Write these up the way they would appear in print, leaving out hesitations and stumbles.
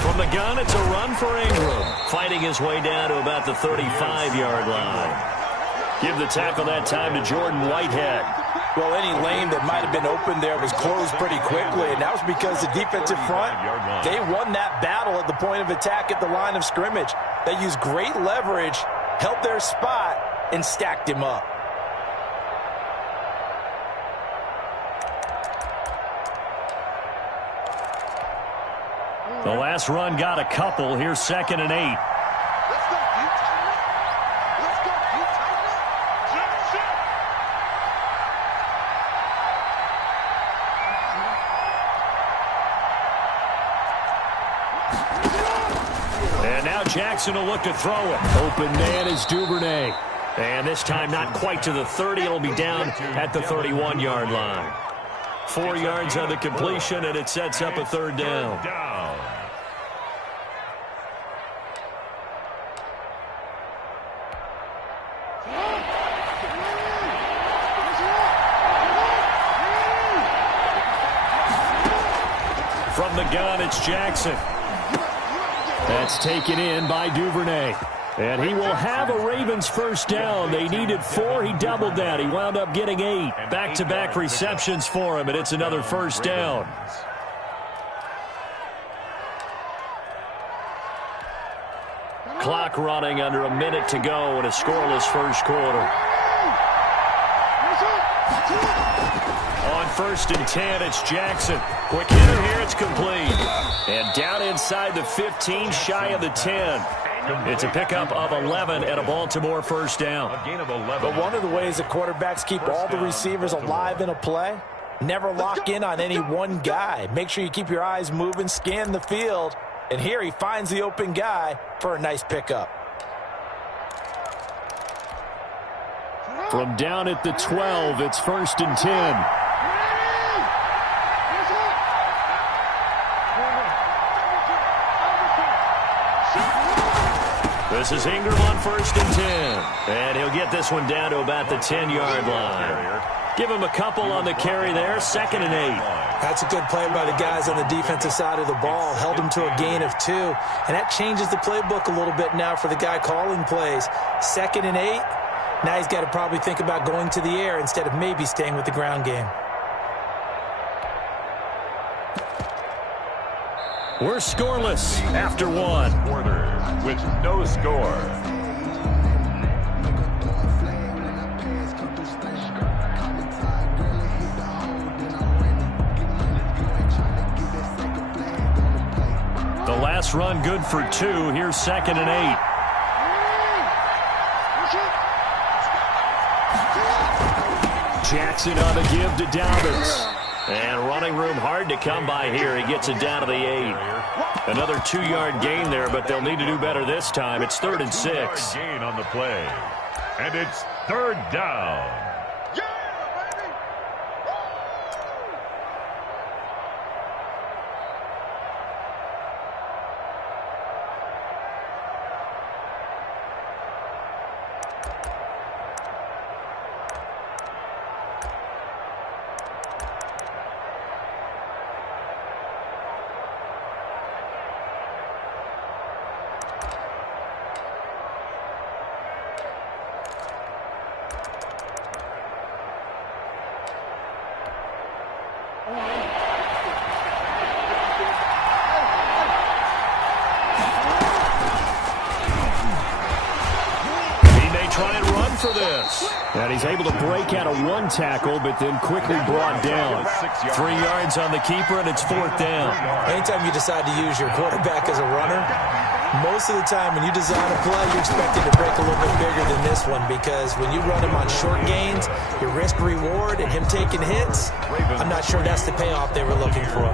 From the gun, it's a run for Ingram, fighting his way down to about the 35-yard line. Give the tackle that time to Jordan Whitehead. Well, any lane that might have been open there was closed pretty quickly, and that was because the defensive front, they won that battle at the point of attack at the line of scrimmage. They used great leverage, held their spot, and stacked him up. The last run got a couple. Here's 2nd and 8. Let's go, you tighten up. Let's go, you tighten up. And now Jackson will look to throw it. Open man is Duvernay. And this time not quite to the 30. It'll be down at the 31-yard line. 4 yards on the completion, and it sets up a 3rd down. From the gun, it's Jackson. That's taken in by Duvernay. And he will have a Ravens 1st down. They needed 4. He doubled that. He wound up getting 8. Back-to-back receptions for him, and it's another 1st down. Clock running under a minute to go in a scoreless 1st quarter. On 1st and 10, it's Jackson. Quick hitter here, it's complete. And down inside the 15, shy of the 10. It's a pickup of 11 and a Baltimore 1st down. But one of the ways that quarterbacks keep all the receivers alive in a play, never lock in on any one guy. Make sure you keep your eyes moving, scan the field. And here he finds the open guy for a nice pickup. From down at the 12, it's 1st and 10. This is Ingram on 1st and 10. And he'll get this one down to about the 10-yard line. Give him a couple on the carry there, 2nd and 8. That's a good play by the guys on the defensive side of the ball. Held him to a gain of 2. And that changes the playbook a little bit now for the guy calling plays. 2nd and 8. Now he's got to probably think about going to the air instead of maybe staying with the ground game. We're scoreless after 1. Quarter with no score. The last run good for 2. Here's 2nd and 8. Jackson on the give to Dobbins. And running room hard to come by here. He gets it down to the 8. Another 2-yard gain there, but they'll need to do better this time. It's 3rd and 6. Gain on the play. And it's 3rd down. For this. And he's able to break out of 1 tackle, but then quickly brought down. 3 yards on the keeper, and it's 4th down. Anytime you decide to use your quarterback as a runner, most of the time when you design a play, you're expected to break a little bit bigger than this one, because when you run him on short gains, your risk-reward and him taking hits, I'm not sure that's the payoff they were looking for.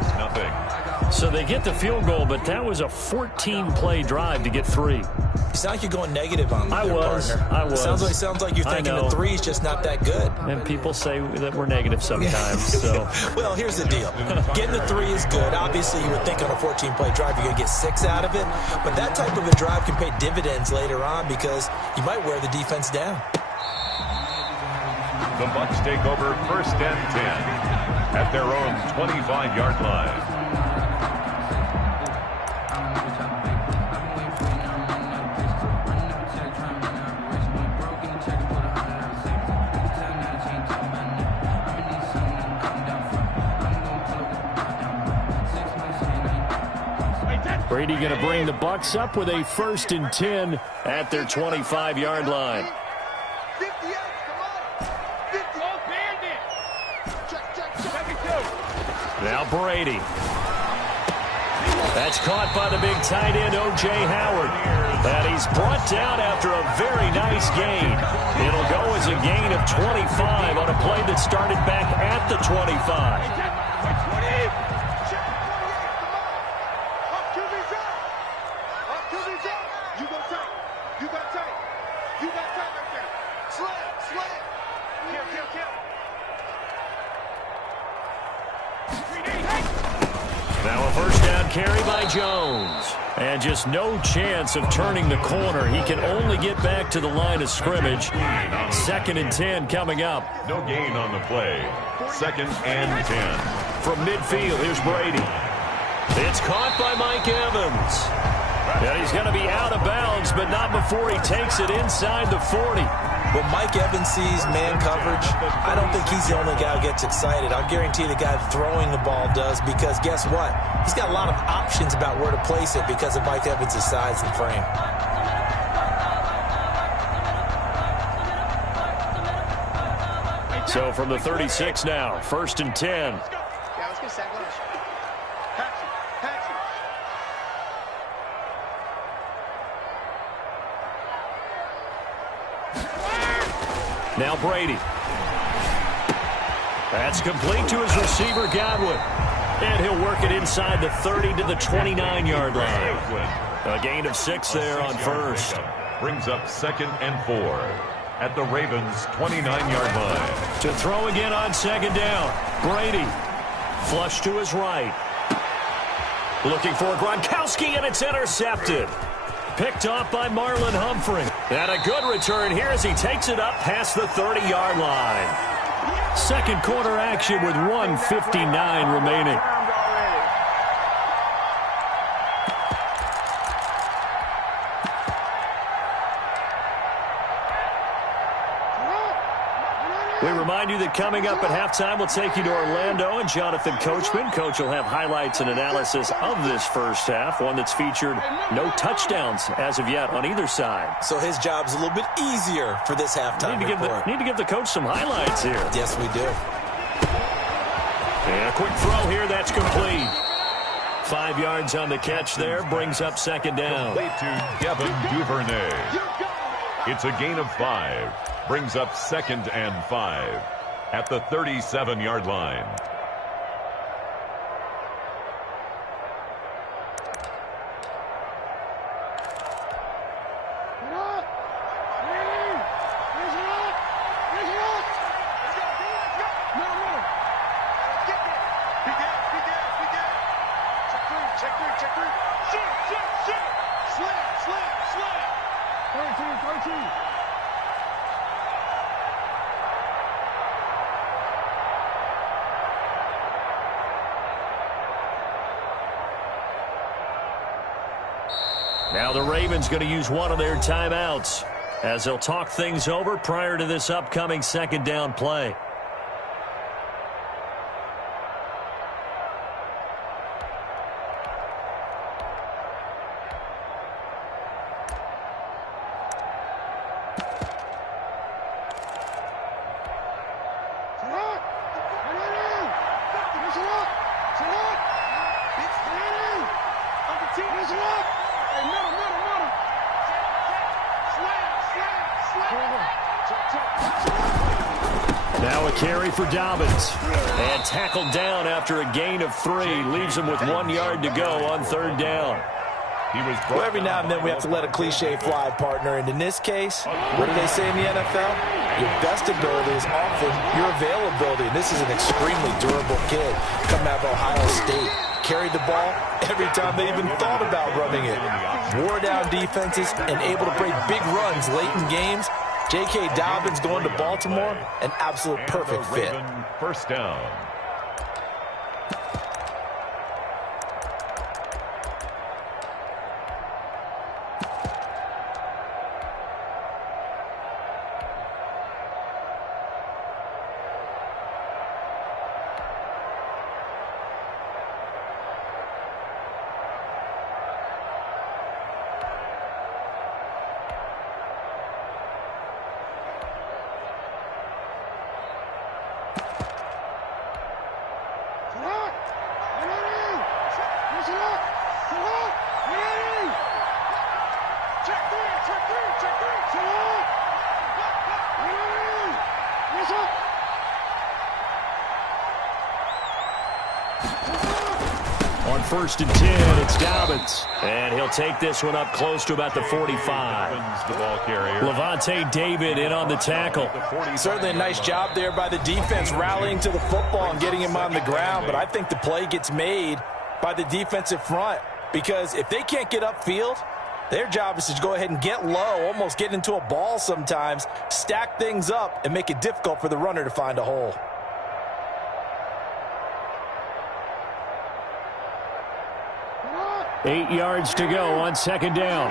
So they get the field goal, but that was a 14-play drive to get 3. You sound like you're going negative on I there, was. partner. I was. Sounds like you're thinking the 3 is just not that good. And people say that we're negative sometimes. So. Well, here's the deal. Getting the 3 is good. Obviously, you would think on a 14-play drive you're going to get 6 out of it. But that type of a drive can pay dividends later on because you might wear the defense down. The Bucs take over 1st and 10 at their own 25-yard line. Brady going to bring the Bucs up with a 1st and 10 at their 25-yard line. 58, come on. 50. Oh, bandit. Check. Now Brady. That's caught by the big tight end, O.J. Howard. And he's brought down after a very nice gain. It'll go as a gain of 25 on a play that started back at the 25. Now a 1st down carry by Jones. And just no chance of turning the corner. He can only get back to the line of scrimmage. 2nd and 10 coming up. No gain on the play. 2nd and 10. From midfield, here's Brady. It's caught by Mike Evans. And he's going to be out of bounds, but not before he takes it inside the 40. When Mike Evans sees man coverage, I don't think he's the only guy who gets excited. I'll guarantee the guy throwing the ball does because guess what? He's got a lot of options about where to place it because of Mike Evans' size and frame. So from the 36 now, 1st and 10. Yeah, let's get sack lunch. Patsy. Now Brady. That's complete to his receiver, Godwin. And he'll work it inside the 30 to the 29-yard line. A gain of 6 there on 1st. Brings up 2nd and 4 at the Ravens' 29-yard line. To throw again on 2nd down. Brady. Flush to his right. Looking for Gronkowski, and it's intercepted. Picked off by Marlon Humphrey. And a good return here as he takes it up past the 30-yard line. 2nd quarter action with 1:59 remaining. We remind you that coming up at halftime, we'll take you to Orlando and Jonathan Coachman. Coach will have highlights and analysis of this first half, one that's featured no touchdowns as of yet on either side. So his job's a little bit easier for this halftime report. Need to give the coach some highlights here. Yes, we do. And a quick throw here, that's complete. 5 yards on the catch there, brings up 2nd down. Complete to Devin Duvernay. It's a gain of 5. Brings up 2nd and 5 at the 37-yard line. Now the Ravens going to use one of their timeouts as they'll talk things over prior to this upcoming 2nd down play. Now a carry for Dobbins. And tackled down after a gain of 3. Leaves him with 1 yard to go on 3rd down. Well, every now and then we have to let a cliche fly, partner. And in this case, what do they say in the NFL? Your best ability is often your availability. And this is an extremely durable kid coming out of Ohio State. Carried the ball every time they even thought about running it. Wore down defenses and able to break big runs late in games. J.K. Dobbins going to Baltimore, an absolute perfect fit. First down. On 1st and 10, it's Dobbins. And he'll take this one up close to about the 45. The ball carrier. Levante David in on the tackle. Certainly a nice job there by the defense rallying to the football and getting him on the ground. But I think the play gets made by the defensive front. Because if they can't get upfield, their job is to go ahead and get low, almost get into a ball sometimes, stack things up, and make it difficult for the runner to find a hole. Eight yards to go on 2nd down.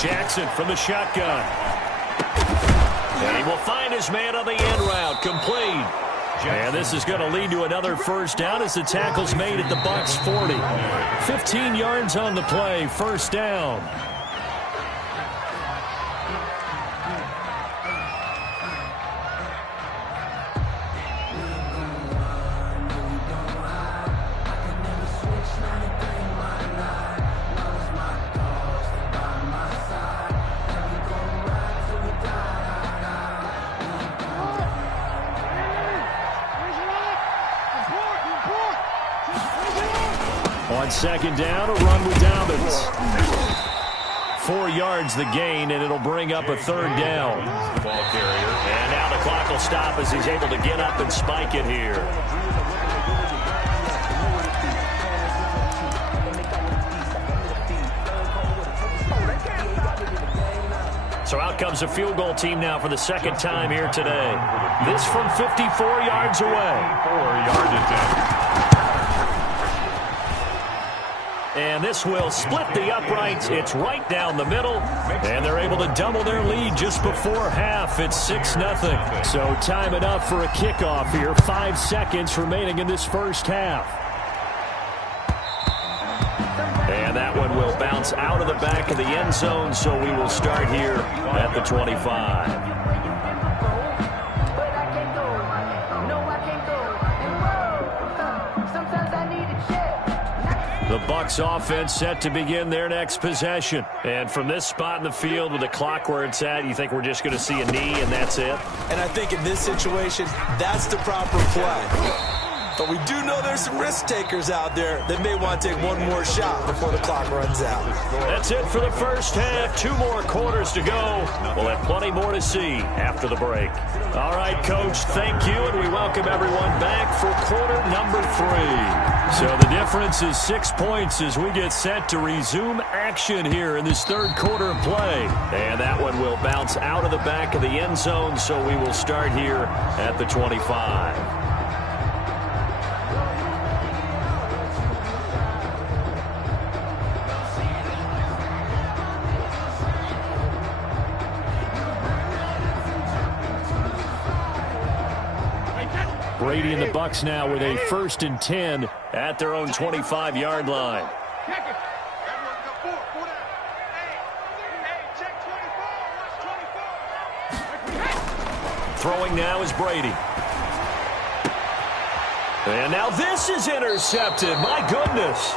Jackson from the shotgun. And he will find his man on the end route, complete. And this is going to lead to another 1st down as the tackle's made at the Bucs 40. 15 yards on the play, 1st down. On 2nd down, a run with Dobbins. 4 yards the gain, and it'll bring up a 3rd down. The ball carrier. And now the clock will stop as he's able to get up and spike it here. So out comes a field goal team now for the 2nd time here today. This from 54 yards away. 4-yard attempt. And this will split the uprights. It's right down the middle. And they're able to double their lead just before half. It's 6-0. So time enough for a kickoff here. 5 seconds remaining in this 1st half. And that one will bounce out of the back of the end zone. So we will start here at the 25. The Bucs offense set to begin their next possession. And from this spot in the field with the clock where it's at, you think we're just going to see a knee and that's it? And I think in this situation, that's the proper play. But we do know there's some risk takers out there that may want to take one more shot before the clock runs out. That's it for the 1st half. 2 more quarters to go. We'll have plenty more to see after the break. All right, Coach, thank you, and we welcome everyone back for quarter number 3. So the difference is 6 points as we get set to resume action here in this 3rd quarter of play. And that one will bounce out of the back of the end zone, so we will start here at the 25. Brady and the Bucs now with a 1st and 10 at their own 25-yard line. Throwing now is Brady. And now this is intercepted. My goodness.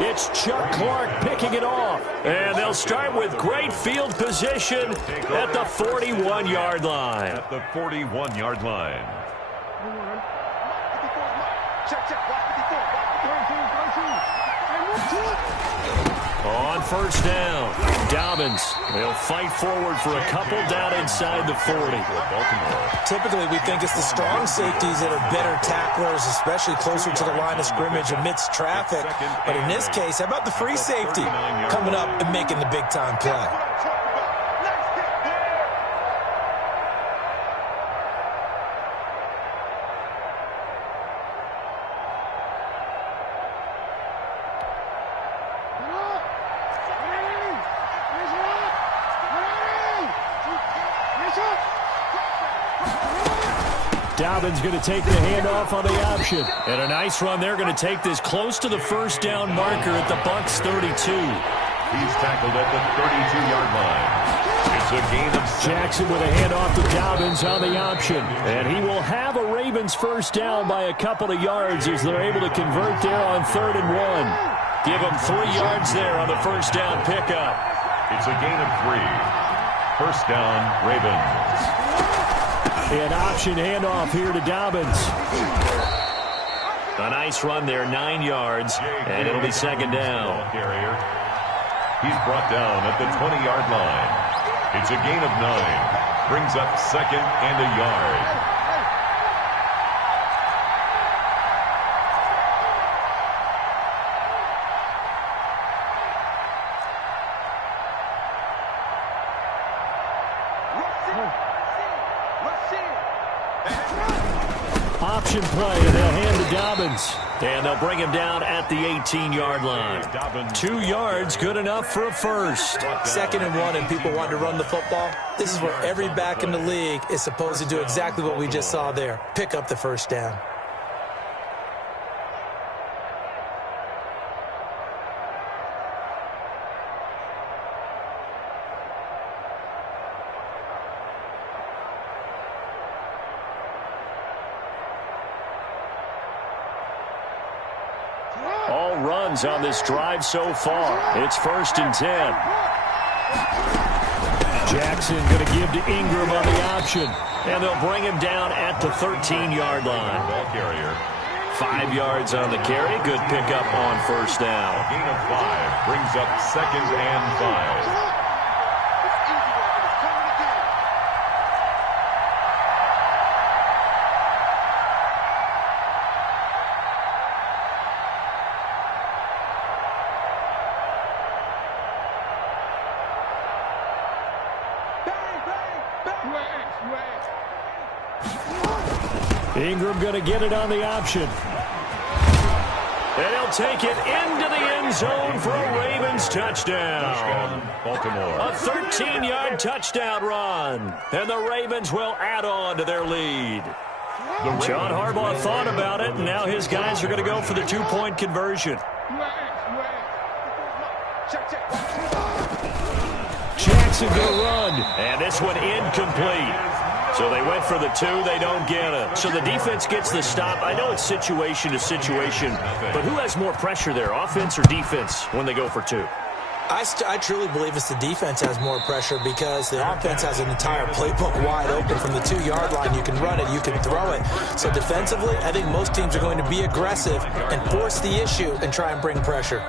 It's Chuck Clark picking it off. And they'll start with great field position at the 41-yard line. At the 41-yard line. On first down, Dobbins. They'll fight forward for a couple down inside the 40. Typically, we think it's the strong safeties that are better tacklers, especially closer to the line of scrimmage amidst traffic. But in this case, how about the free safety coming up and making the big-time play? Dobbins going to take the handoff on the option. And a nice run there, going to take this close to the first down marker at the Bucs 32. He's tackled at the 32-yard line. It's a gain of 6. Jackson with a handoff to Dobbins on the option. And he will have a Ravens first down by a couple of yards as they're able to convert there on 3rd and 1. Give them 3 yards there on the first down pickup. It's a gain of 3. First down, Ravens. An option handoff here to Dobbins. A nice run there, 9 yards, and it'll be second down. He's brought down at the 20-yard line. It's a gain of 9. Brings up second and a yard. Option play, and they'll hand to Dobbins. And they'll bring him down at the 18-yard line. 2 yards, good enough for a first. 2nd and 1, and people want to run the football. This is where every back in the league is supposed to do exactly what we just saw there. Pick up the first down. All runs on this drive so far. It's 1st and 10. Jackson going to give to Ingram on the option. And they'll bring him down at the 13-yard line. Ball carrier. 5 yards on the carry. Good pickup on first down. A gain of 5 brings up 2nd and 5. Ingram going to get it on the option. And he'll take it into the end zone for a Ravens touchdown. Baltimore. A 13-yard touchdown run. And the Ravens will add on to their lead. John Harbaugh thought about it, and now his guys are going to go for the 2-point conversion. Jackson going to run. And this one incomplete. So they went for the 2, they don't get it. So the defense gets the stop. I know it's situation to situation, but who has more pressure there, offense or defense, when they go for 2? I truly believe it's the defense has more pressure because the offense has an entire playbook wide open from the 2-yard line. You can run it, you can throw it. So defensively, I think most teams are going to be aggressive and force the issue and try and bring pressure.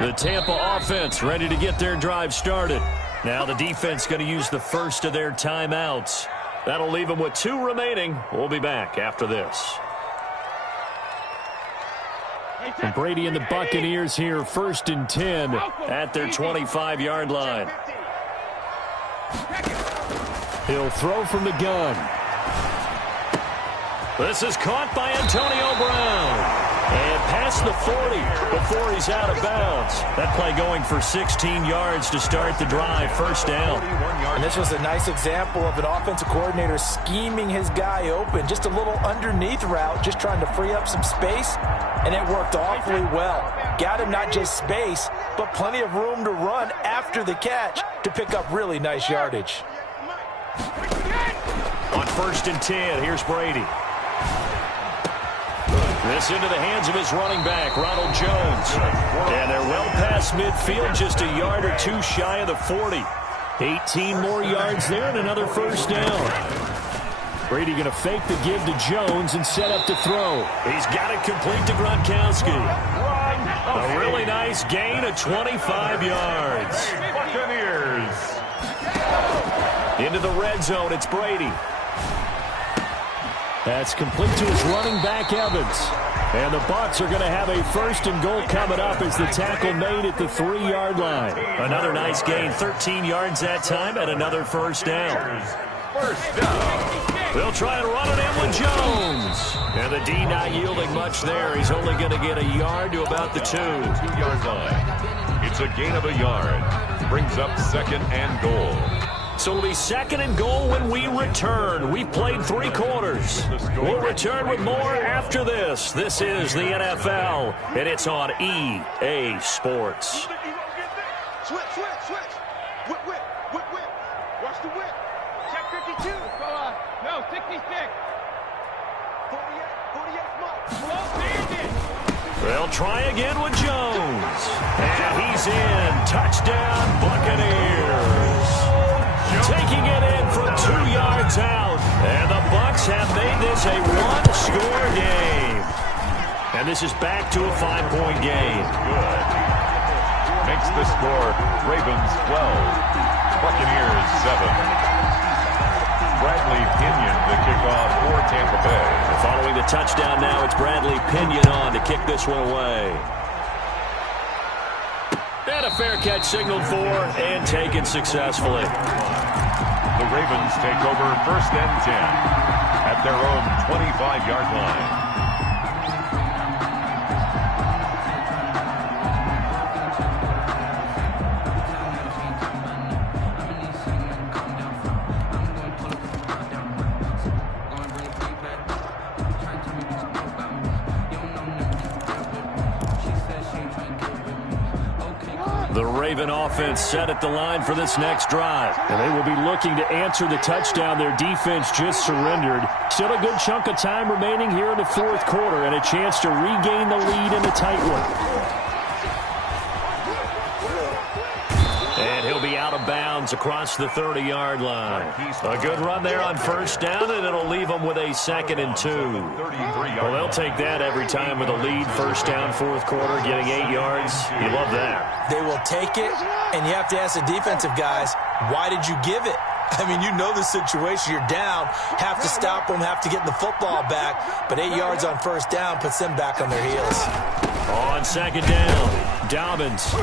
The Tampa offense ready to get their drive started. Now the defense going to use the first of their timeouts. That'll leave them with 2 remaining. We'll be back after this. And Brady and the Buccaneers here, 1st and 10 at their 25-yard line. He'll throw from the gun. This is caught by Antonio Brown. And past the 40 before he's out of bounds. That play going for 16 yards to start the drive. First down. And this was a nice example of an offensive coordinator scheming his guy open. Just a little underneath route, just trying to free up some space. And it worked awfully well. got him not just space, but plenty of room to run after the catch to pick up really nice yardage. On 1st and 10, here's Brady. This into the hands of his running back, Ronald Jones. And they're well past midfield, just a yard or two shy of the 40. 18 more yards there and another first down. Brady going to fake the give to Jones and set up to throw. He's got it complete to Gronkowski. A really nice gain of 25 yards. Buccaneers. Into the red zone, it's Brady. That's complete to his running back, Evans. And the Bucs are going to have a 1st and goal coming up as the tackle made at the 3-yard line. Another nice gain, 13 yards that time, and another first down. First down. They'll try and run it in with Jones. And the D not yielding much there. He's only going to get a yard to about the 2-yard line. It's a gain of a yard. Brings up 2nd and goal. So it'll be 2nd and goal when we return. We've played 3 quarters. We'll return with more after this. This is the NFL, and it's on EA Sports. Switch. Whip. Watch the whip. Check 52. No, 66. 48 smart. They'll try again with Jones. And he's in. Touchdown, Buccaneers. Taking it in from 2 yards out. And the Bucs have made this a 1-score game. And this is back to a 5-point game. Good. Makes the score Ravens 12, Buccaneers 7. Bradley Pinion the kickoff for Tampa Bay. Following the touchdown now, it's Bradley Pinion on to kick this one away. And a fair catch signaled for and taken successfully. The Ravens take over 1st and 10 at their own 25-yard line. The Raven offense set at the line for this next drive. And they will be looking to answer the touchdown their defense just surrendered. Still a good chunk of time remaining here in the 4th quarter and a chance to regain the lead in a tight one. And he'll be out of bounds across the 30-yard line. A good run there on 1st down, and it'll leave them with a 2nd and 2. Well, they'll take that every time with a lead. 1st down, 4th quarter, getting 8 yards. You love that. They will take it, and you have to ask the defensive guys, why did you give it? I mean, you know the situation. You're down, have to stop them, have to get the football back, but 8 yards on 1st down puts them back on their heels. On 2nd down, Dobbins.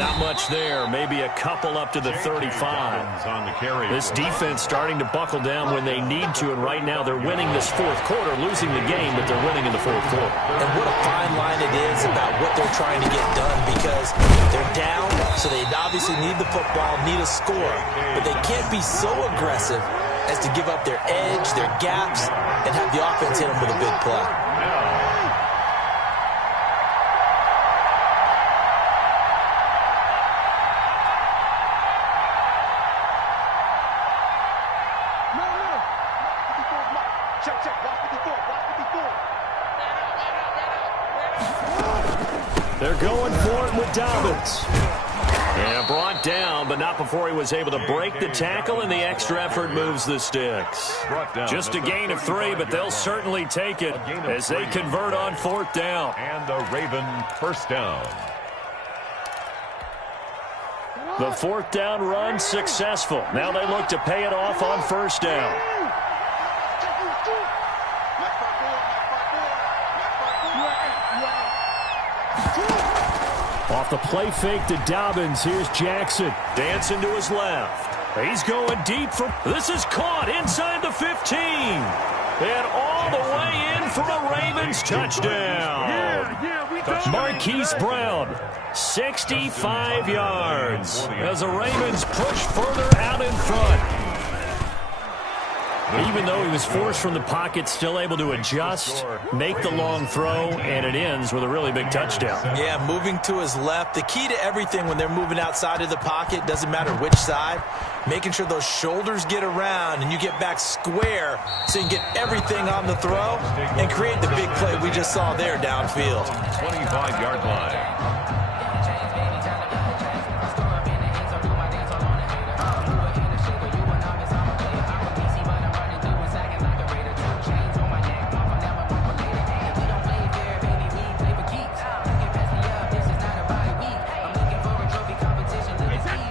Not much there. Maybe a couple up to the 35. On the carry. This defense starting to buckle down when they need to, and right now they're winning this 4th quarter, losing the game, but they're winning in the 4th quarter. And what a fine line it is about what they're trying to get done, because they're down, so they obviously need the football, need a score, but they can't be so aggressive as to give up their edge, their gaps, and have the offense hit them with a big play. They're going for it with Dobbins. And brought down, but not before he was able to break the tackle, and the extra effort moves the sticks. Just a gain of 3, but they'll certainly take it as they convert on 4th down. And a Raven 1st down. The 4th down run successful. Now they look to pay it off on 1st down. Off the play fake to Dobbins, here's Jackson. Dancing to his left. He's going deep for... This is caught inside the 15. And all the way in for a Ravens touchdown. Marquise Brown, 65 yards. As the Ravens push further out in front. Even though he was forced from the pocket, still able to adjust, make the long throw, and it ends with a really big touchdown. Yeah, moving to his left. The key to everything when they're moving outside of the pocket, doesn't matter which side, making sure those shoulders get around and you get back square so you can get everything on the throw and create the big play we just saw there downfield. 25-yard line.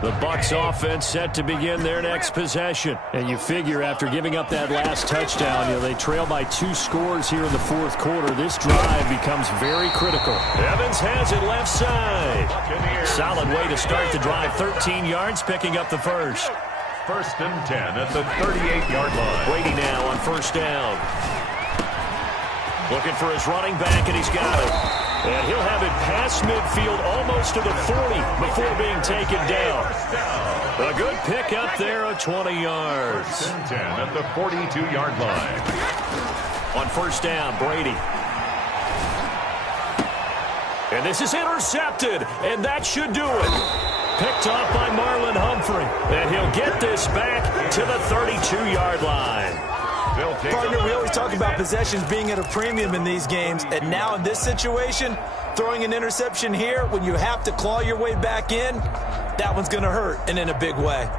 The Bucs offense set to begin their next possession. And you figure after giving up that last touchdown, they trail by 2 scores here in the fourth quarter. This drive becomes very critical. Evans has it left side. Solid way to start the drive. 13 yards, picking up the first. First and 10 at the 38-yard line. Brady now on first down. Looking for his running back, and he's got it. And he'll have it past midfield almost to the 40 before being taken down. A good pick up there of 20 yards. First and 10 at the 42-yard line. On first down, Brady. And this is intercepted, and that should do it. Picked off by Marlon Humphrey. And he'll get this back to the 32-yard line. Partner, we always talk about possessions being at a premium in these games, and now in this situation, throwing an interception here when you have to claw your way back in, that one's going to hurt, and in a big way.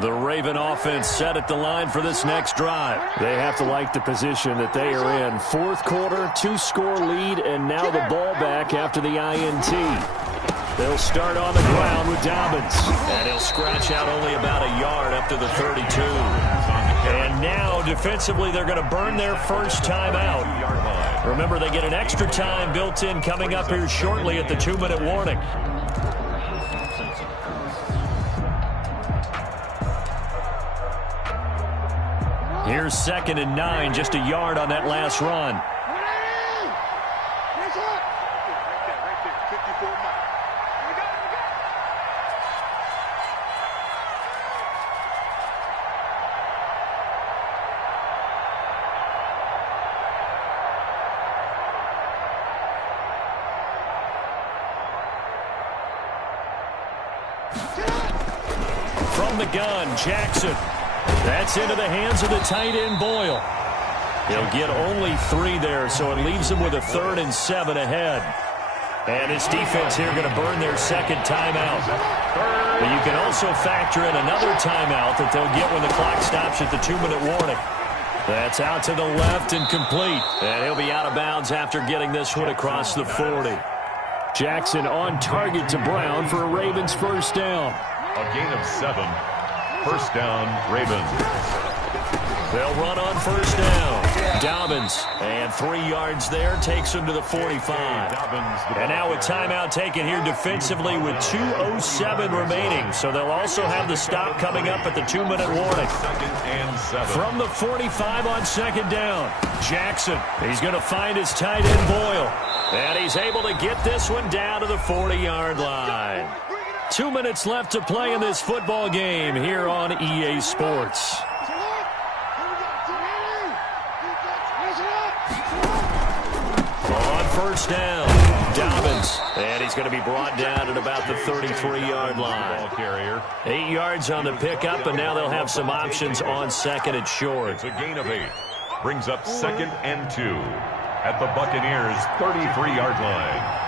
The Raven offense set at the line for this next drive. They have to like the position that they are in. Fourth quarter, 2-score lead, and now the ball back after the INT. They'll start on the ground with Dobbins. And he'll scratch out only about a yard up to the 32. And now, defensively, they're going to burn their first timeout. Remember, they get an extra time built in coming up here shortly at the 2-minute warning. Here's 2nd and 9, just a yard on that last run. From the gun, Jackson. That's into the hands of the tight end, Boyle. He'll get only 3 there, so it leaves him with a 3rd and 7 ahead. And his defense here going to burn their second timeout. But you can also factor in another timeout that they'll get when the clock stops at the 2-minute warning. That's out to the left and complete. And he'll be out of bounds after getting this one across the 40. Jackson on target to Brown for a Ravens first down. A gain of 7. First down, Ravens. They'll run on first down. Dobbins, and 3 yards there, takes him to the 45. And now a timeout taken here defensively with 2:07 remaining. So they'll also have the stop coming up at the 2-minute warning. From the 45 on second down, Jackson. He's going to find his tight end, Boyle. And he's able to get this one down to the 40-yard line. 2 minutes left to play in this football game here on EA Sports. On first down, Dobbins. And he's going to be brought down at about the 33-yard line. 8 yards on the pickup, and now they'll have some options on second and short. It's a gain of 8. Brings up 2nd and 2 at the Buccaneers' 33-yard line.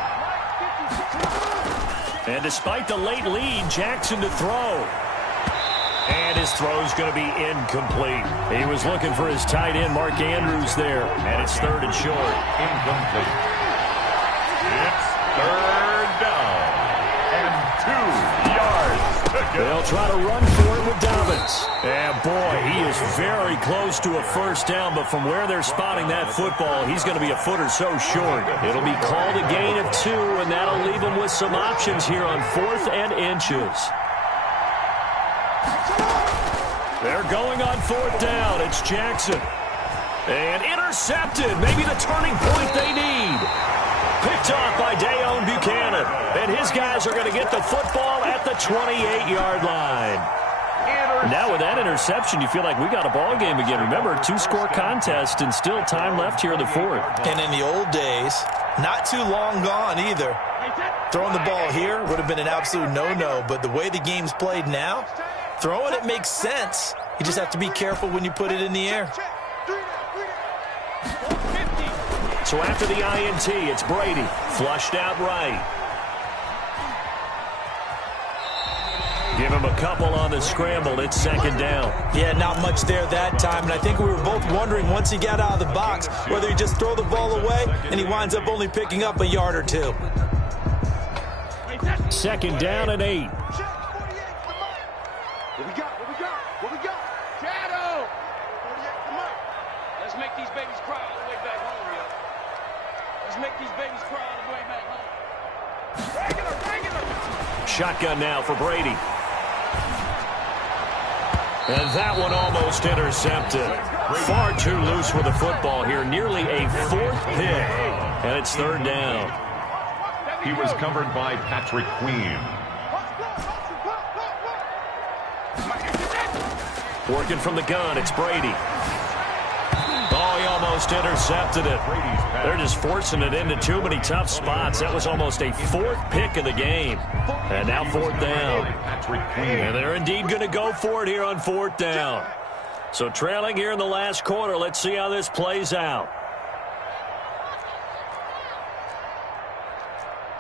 And despite the late lead, Jackson to throw. And his throw's going to be incomplete. He was looking for his tight end, Mark Andrews, there. And it's 3rd and short. Incomplete. It's 3rd down. And 2 yards to go. They'll try to run for it with Dobbins. And boy, he is very close to a first down, but from where they're spotting that football, he's going to be a foot or so short. It'll be called a gain of 2, and that'll leave him with some options here on 4th and inches. They're going on 4th down. It's Jackson. And intercepted. Maybe the turning point they need. Picked off by Dayon Buchanan. And his guys are going to get the football at the 28-yard line. Now with that interception, you feel like we got a ball game again. Remember, 2-score contest and still time left here in the fourth. And in the old days, not too long gone either. Throwing the ball here would have been an absolute no-no, but the way the game's played now, throwing it makes sense. You just have to be careful when you put it in the air. So after the INT, it's Brady. Flushed out right. Give him a couple on the scramble. It's second down. Yeah, not much there that time. And I think we were both wondering once he got out of the box whether he just throw the ball away and he winds up only picking up a yard or two. Second down and 8. What we got? What we got? What we got? Shadow! 48 to Mike. Let's make these babies cry all the way back home, yo. Let's make these babies cry all the way back home. Regular! Shotgun now for Brady. And that one almost intercepted. Far too loose with the football here. Nearly a fourth pick. And it's third down. He was covered by Patrick Queen. Working from the gun, it's Brady. Oh, he almost intercepted it. They're just forcing it into too many tough spots. That was almost a fourth pick of the game. And now fourth down. And they're indeed going to go for it here on fourth down. So trailing here in the last quarter. Let's see how this plays out.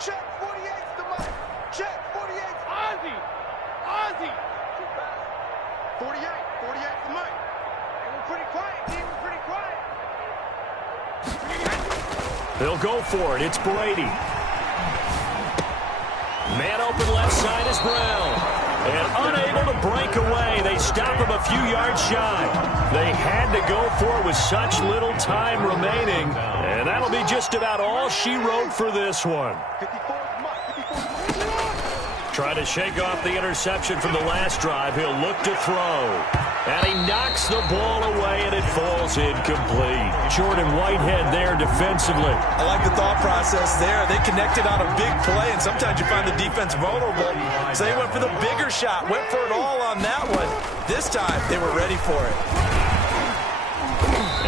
Check 48 to Mike. Check 48. Ozzy. 48 to Mike. And we're pretty quiet, D. We're pretty quiet. They'll go for it. It's Brady. Man open left side is Brown. And unable to break away. They stop him a few yards shy. They had to go for it with such little time remaining. And that'll be just about all she wrote for this one. 54 to Mike. 54 to Mike. Try to shake off the interception from the last drive. He'll look to throw. And he knocks the ball away, and it falls incomplete. Jordan Whitehead there defensively. I like the thought process there. They connected on a big play, and sometimes you find the defense vulnerable. So they went for the bigger shot, went for it all on that one. This time, they were ready for it.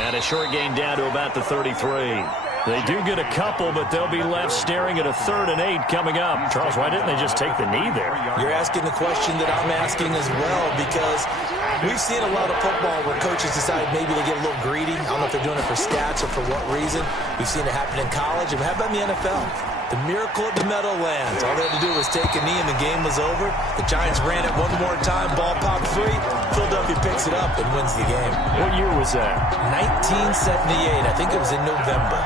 And a short gain down to about the 33. They do get a couple, but they'll be left staring at a 3rd and 8 coming up. Charles, why didn't they just take the knee there? You're asking the question that I'm asking as well, because we've seen a lot of football where coaches decide maybe they get a little greedy. I don't know if they're doing it for stats or for what reason. We've seen it happen in college. And how about in the NFL? The miracle at the Meadowlands. All they had to do was take a knee and the game was over. The Giants ran it one more time. Ball popped free. Philadelphia picks it up and wins the game. What year was that? 1978. I think it was in November.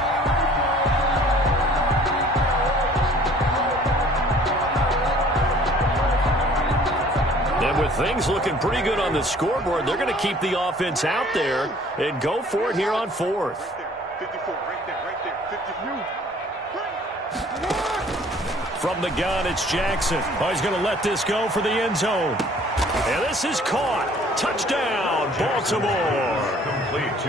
And with things looking pretty good on the scoreboard, they're going to keep the offense out there and go for it here on fourth. 54, right there. 52. From the gun, it's Jackson. Oh, he's going to let this go for the end zone. And this is caught. Touchdown, Baltimore.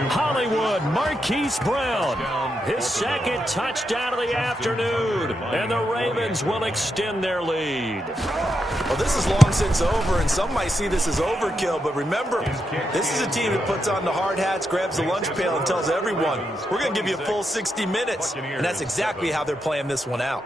Hollywood, Marquise Brown. His second touchdown of the afternoon. And the Ravens will extend their lead. Well, this is long since over, and some might see this as overkill. But remember, this is a team that puts on the hard hats, grabs the lunch pail, and tells everyone, we're going to give you a full 60 minutes. And that's exactly how they're playing this one out.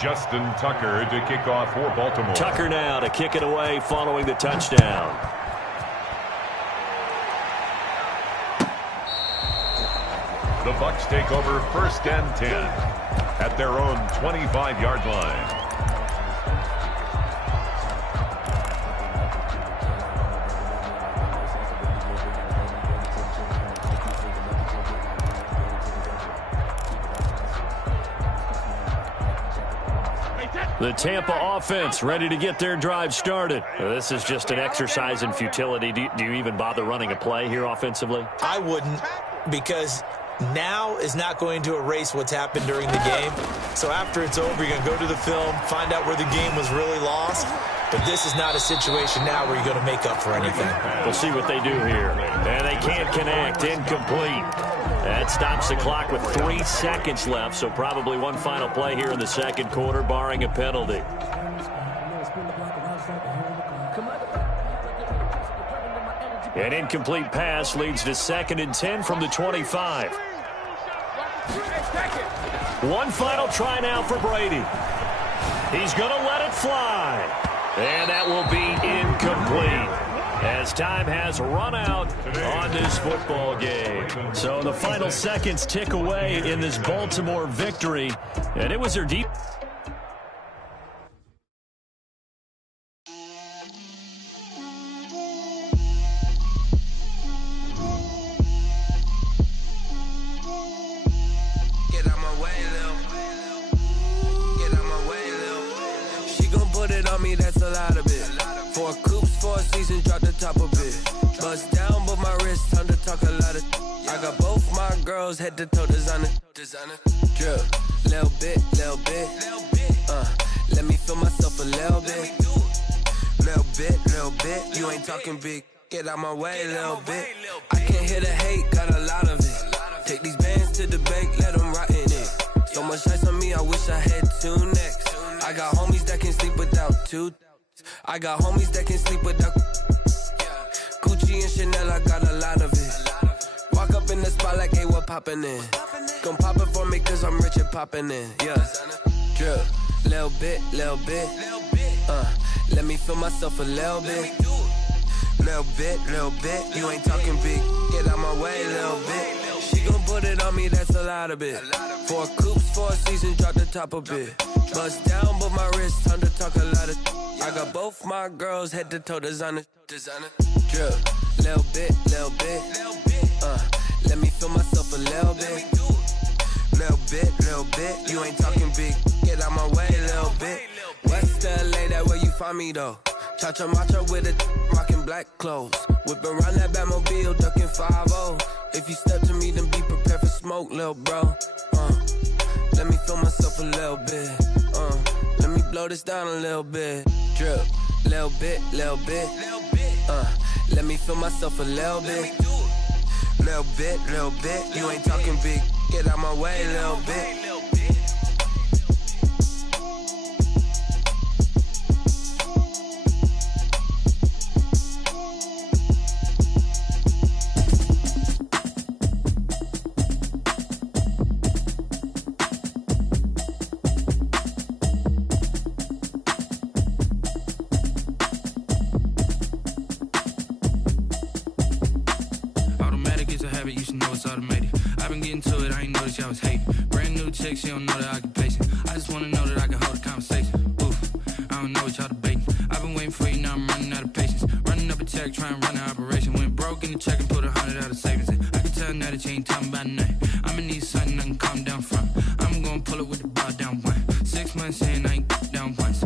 Justin Tucker to kick off for Baltimore. Tucker now to kick it away following the touchdown. The Bucs take over 1st and 10 at their own 25-yard line. The Tampa offense ready to get their drive started. This is just an exercise in futility. Do you even bother running a play here offensively? I wouldn't, because now is not going to erase what's happened during the game. So after it's over, you're going to go to the film, find out where the game was really lost. But this is not a situation now where you're going to make up for anything. We'll see what they do here. And they can't connect. Incomplete. That stops the clock with 3 seconds left, so probably one final play here in the second quarter, barring a penalty. An incomplete pass leads to 2nd and 10 from the 25. One final try now for Brady. He's going to let it fly. And that will be incomplete, as time has run out on this football game. So the final seconds tick away in this Baltimore victory, and it was their deep. That's a lot of it. 4 coops, 4 seasons, drop the top of it. Bust down, but my wrist, time to talk a lot of. I got both my girls head to toe designer. Drip, little bit. Let me feel myself a little bit. Little bit. You ain't talking big. Get out my way, little bit. I can't hear the hate, got a lot of it. Take these bands to the bank, let them rot in it. So much ice on me, I wish I had 2 necks. I got homies that can sleep without 2. I got homies that can sleep without Gucci and Chanel, I got a lot of it. Walk up in the spot like, hey, what poppin' in? Gon' pop it for me cause I'm rich and poppin' in, yeah. Drip, little bit. Let me feel myself a little bit. Little bit. You ain't talking big. Get out my way, little bit. She gon' put it on me, that's a lot of it. 4 coops, 4 seasons, drop the top of it. Bust down, but my wrist, time to talk a lot of. I got both my girls head to toe designer. Drip, little bit. Let me feel myself a little bit. Little bit. You ain't talking big. Get out my way, little bit. West LA, that where you find me though. Cha-cha matcha with a rockin' black clothes. Whip around that Batmobile, ducking 5-0. If you step to me, then be prepared for smoke, little bro. Let me feel myself a little bit. Let me blow this down a little bit. Drip, little bit. Let me feel myself a little bit. Little bit. You ain't talking big. Get out my way, little bit. I was hating. Brand new chick, she don't know the occupation. I just wanna know that I can hold a conversation. Oof, I don't know what y'all debating. I've been waiting for you, now I'm running out of patience. Running up a check, trying to run an operation. Went broke in the check and put 100 out of savings. And I can tell now that you ain't talking about nothing. I'ma need something I can calm down from. I'm gonna pull it with the bar down 1. 6 months in, I ain't down once.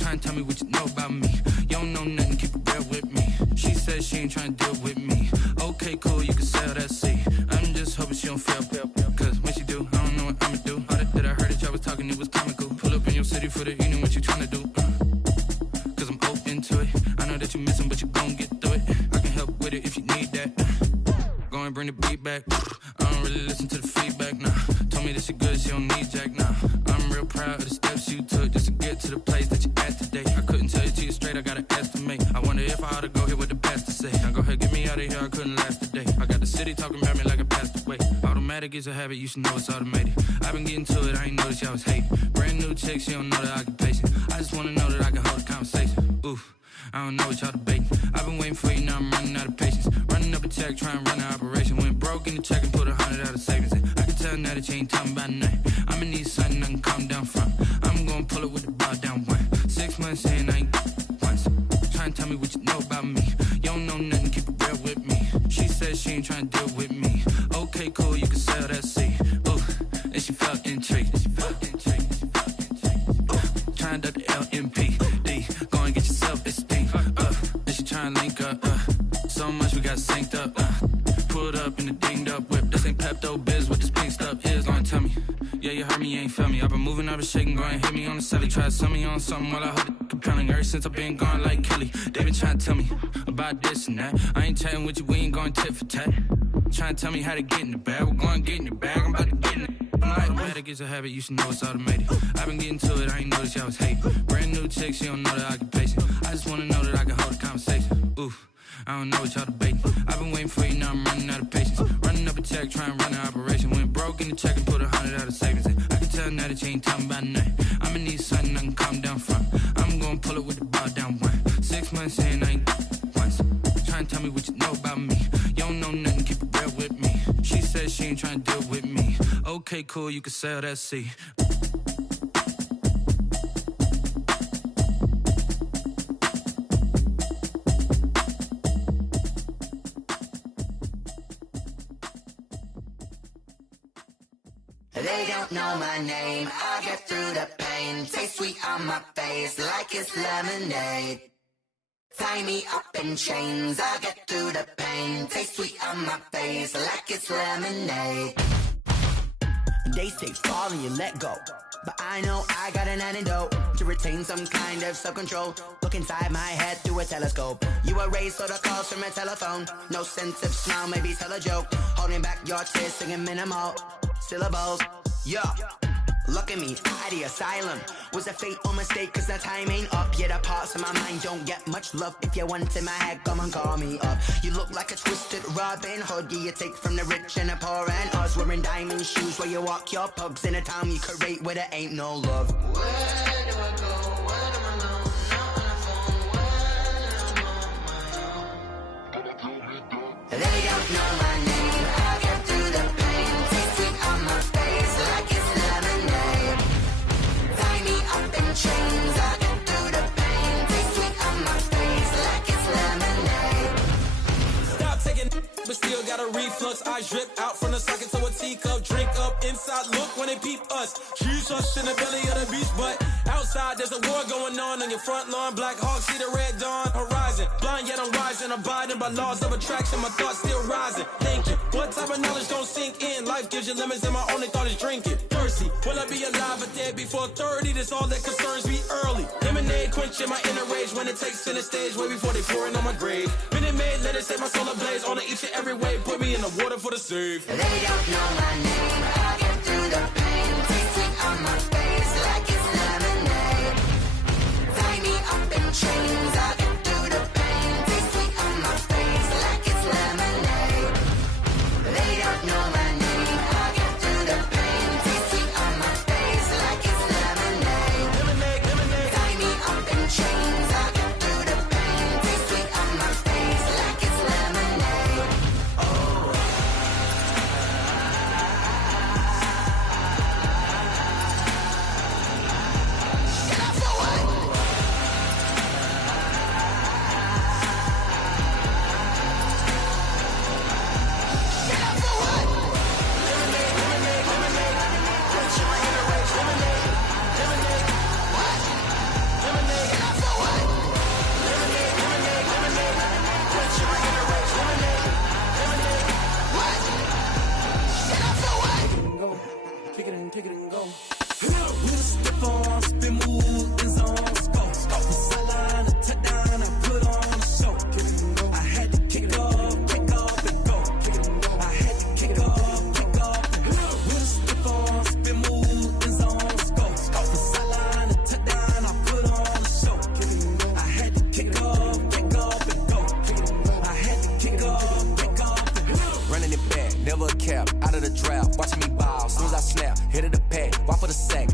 Trying to tell me what you know about me. You don't know nothing, keep it real with me. She says she ain't trying to deal with me. Okay, cool, you can sell that seat. I'm just hoping she don't fail. Cause when she do, I don't know what I'ma do. All that I heard that y'all was talking, it was comical. Pull up in your city for the evening, what you tryna do? Cause I'm open to it. I know that you missing, but you gon' get through it. I can help with it if you need that. Go and bring the beat back. I don't really listen to the feedback, nah. Told me that she good, she don't need jack, nah. I'm real proud of the steps you took just to get to the place that you at today. I couldn't tell you to you straight, I gotta estimate. I wonder if I ought to go here with the pastor say. Now go ahead, get me out of here, I couldn't last today. I got the city talking about me like I passed away. Automatic is a habit, you should know it's automated. I've been getting to it, I ain't noticed y'all was hating. Brand new chick, she don't know the occupation. I just wanna know that I can hold a conversation. Oof, I don't know what y'all debating. I've been waiting for you, now I'm running out of patience. Running up a check, trying to run an operation. Went broke in the check and put 100 out of savings. And I can tell now that you ain't talking about nothing. I'ma need something I can calm down from. I'm gonna pull it with the bar down 1. 6 months in, I ain't once. Trying to tell me what you know about me. You don't know nothing, keep it real with me. She says she ain't trying to deal with me. Okay, cool, you can sell that seat. Ooh, and she felt intrigued. Trying to duck the trying to link up. So much we got synced up. Pulled up in the dinged up whip. This ain't Pepto Biz, what this pink stuff is. Long tell me, yeah, you heard me, you ain't felt me. I've been moving, I've been shaking, go and hit me on the celly. Try to sell me on something while I hold it compelling. Ever since I've been gone like Kelly, they been trying to tell me about this and that. I ain't chatting with you, we ain't going tit for tat. Trying to tell me how to get in the bag. We're going to get in the bag, I'm about to get in it. I'm like, automatic is a habit, you should know it's automated. I've been getting to it, I ain't noticed y'all was hating. Brand new chick, she don't know the occupation. I just wanna know that I can hold a conversation. Oof, I don't know what y'all debating. I've been waiting for you, now I'm running out of patience. Running up a check, trying to run an operation. Went broke in the check and put 100 out of savings in. I can tell now that you ain't talking about nothing. I'ma need something I can calm down from. I'm gonna pull it with the bar down one. 6 months in, I ain't once. Trying to tell me what you know about me. You don't know nothing, keep it real with me. She said she ain't trying to deal with me. Okay, cool, you can sell that C. They don't know my name, I get through the pain. Taste sweet on my face like it's lemonade. Tie me up in chains, I get through the pain. Taste sweet on my face like it's lemonade. They say fall and you let go, but I know I got an antidote to retain some kind of self-control. Look inside my head through a telescope. You erase all the calls from a telephone. No sense of smile, maybe tell a joke. Holding back your tears, singing minimal syllables. Yeah, look at me, out the asylum. Was a fate or mistake, cause the time ain't up. Yeah, the parts of my mind don't get much love. If you want in my head, come and call me up. You look like a twisted Robin Hood. Yeah, you take from the rich and the poor and us. Wearing diamond shoes where you walk your pugs in a town you create where there ain't no love. Where do I go? Where am I alone? Not on the phone. When I'm on my own. They don't know my name. I get through the pain. Taste sweet on my face like it's lemonade. Tie me up in chains. I get through the pain. Taste sweet on my face like it's lemonade. Stop taking, but still got a reflux. I drip out from the socket to a teacup. Drink up inside, look when they peep us. Choose us in the belly of the beast, but outside there's a war going on your front lawn. Black Hawk, see the red dawn horizon. Blind yet I'm rising, abiding by laws of attraction. My thoughts still rising, thinking what type of knowledge don't sink in? Life gives you lemons and my only thought is drinking. Thirsty, will I be alive or dead before 30? That's all that concerns me early. Lemonade quenching my inner rage when it takes center stage way before they pouring on my grave. Minute Maid, let it set my soul ablaze on each and every way. Put me in the water for the save. They don't know my name. I get through the pain. Taste sweet on my face like it's lemonade. Tie me up in chains. I get through the pain. Taste sweet on my face like it's lemonade. They don't know my name. I get through the pain. Taste sweet on my face like it's lemonade. Lemonade, lemonade. Tie me up in chains. I get through the pain. Taste sweet on my face like it's lemonade. Oh. Take it and go. Running it back, never a cap, out of the drought, watching me ball, soon as I snap, hit of the pack, why for the sack.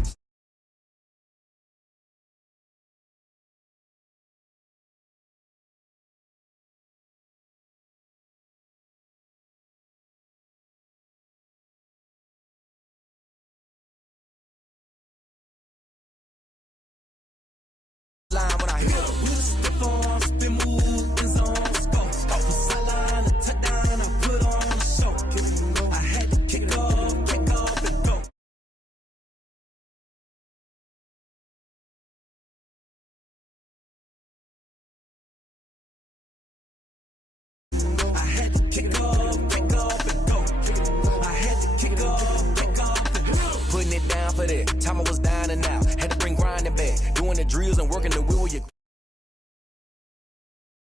for that. Time I was down and out. Had to bring grinding back. Doing the drills and working the wheel with your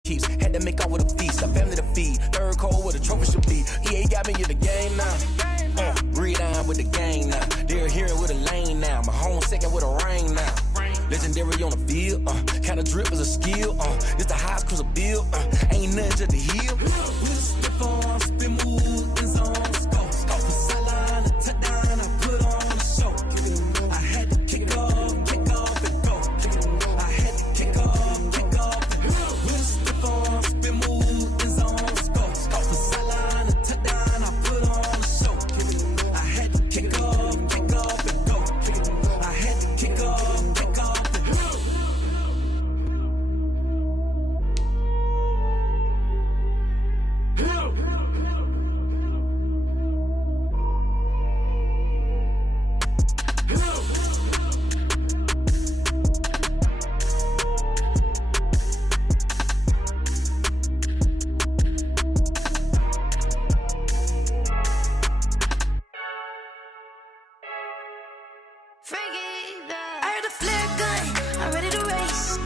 keeps. Had to make out with a feast. A family to feed. Third cold where the trophy should be. EA got me in the game now. Breed on with the gang now. They're here with a lane now. My home second with a ring now. Legendary on the field. Kinda drip is a skill. It's the highest cruiser bill. Ain't nothing just to heal. Slip on, spin move, in zone, scope. Scope for sideline, a touchdown. I put on a show. I had to kick off and go. I had to kick off and go. Slip on, spin move, in zone, scope. Scope for sideline, a touchdown. I put on a show. I had to kick off and go. I had to kick off and go. I heard a flare gun, I'm ready to race.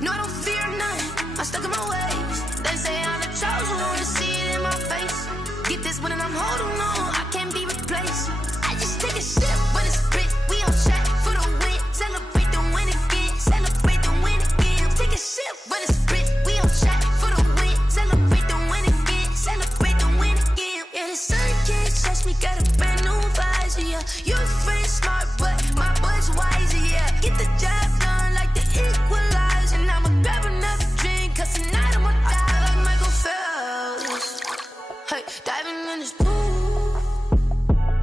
No, I don't fear none, I'm stuck in my ways. They say I'm the chosen one, to see it in my face. Get this one and I'm holding on, I can't be replaced. I just take a sip when it's split, we on track for the win. Celebrate the win again, celebrate the win again. Take a sip when it's split, we on track for the win. Celebrate the win again, celebrate the win again. Yeah, the sun can't touch me, got a brand new visor, yeah. You're a friend smart, but my boy's wiser, yeah. Get the job done like the equalizer. And I'ma grab another drink, cause tonight I'ma die like Michael Phelps. Hey, diving in this pool,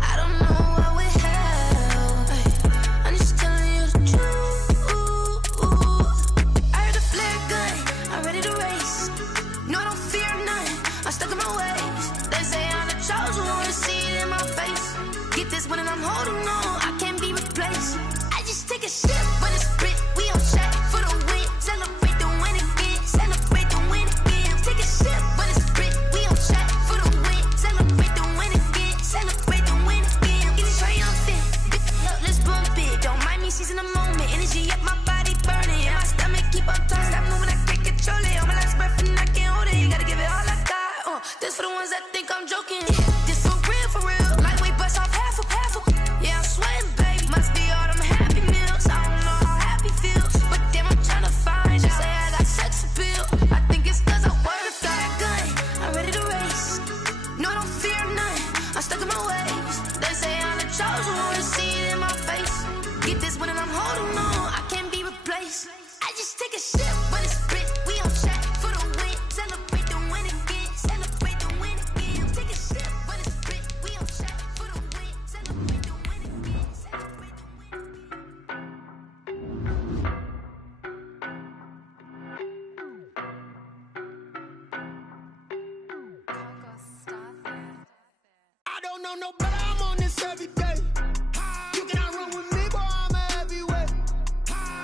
I don't know what we have. Hey, I'm just telling you the truth. I heard a flare gun, I'm ready to race. No, I don't fear none, I'm stuck in my ways. They say I'm the chosen one, to see it in my face. Get this one and I'm holding on, I can't be replaced. I just take a sip when it's split, we on track for the win. Celebrate the win again, celebrate the win again. Take a sip when it's split, we on track for the win. Celebrate the win again, celebrate the win again. Get it triumphant, let's bump it. Don't mind me seizing the moment, energy up my body burning. Yeah, my stomach keep up talk, stop moving, I can't control it. On my last breath and I can't hold it, you gotta give it all I got. This for the ones that think I'm joking. This for real, lightweight bust off half a. Yeah, I'm sweating, baby. Must be all them happy meals. I don't know how happy feels, but damn, I'm trying to find out. Say I got sex appeal. I think it's cause I wear the flag gun. I'm ready to race. No, I don't fear none. I'm stuck in my ways. They say I'm the chosen one, to see it in my face. Get this one and I'm holding on, I can't be replaced. I just take a sip when it's split. We on track for the win. Celebrate the win again. Celebrate the win again. Take a sip when it's split. We on track for the win. Celebrate the win again. Celebrate the win again. I don't know no better, I'm on this every day. You cannot run with me, boy, I'm a heavyweight.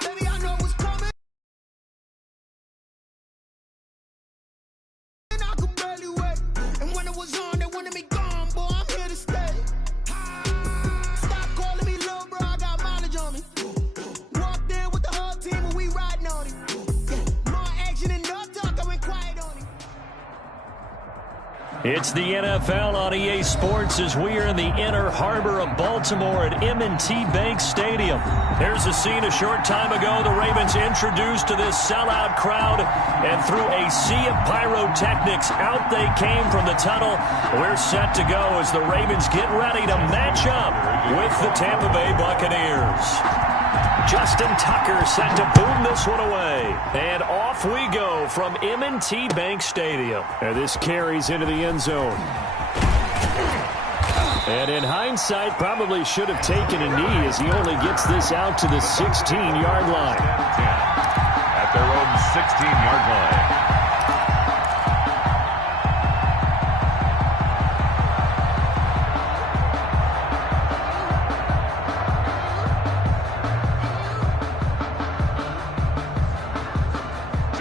Baby, I know what's coming. And I could barely wait. And when it was on, they wanted me gone, boy, I'm here to stay. Stop calling me little bro, I got mileage on me. Walked in with the whole team and we riding on it. More action and no talk, I went quiet on it. It's the NFL on EA Sports as we are in the inner harbor of Baltimore at M&T Bank Stadium. There's a scene a short time ago the Ravens introduced to this sellout crowd, and through a sea of pyrotechnics, out they came from the tunnel. We're set to go as the Ravens get ready to match up with the Tampa Bay Buccaneers. Justin Tucker set to boom this one away. And off we go from M&T Bank Stadium. And this carries into the end zone. And in hindsight, probably should have taken a knee as he only gets this out to the 16-yard line. At their own 16-yard line.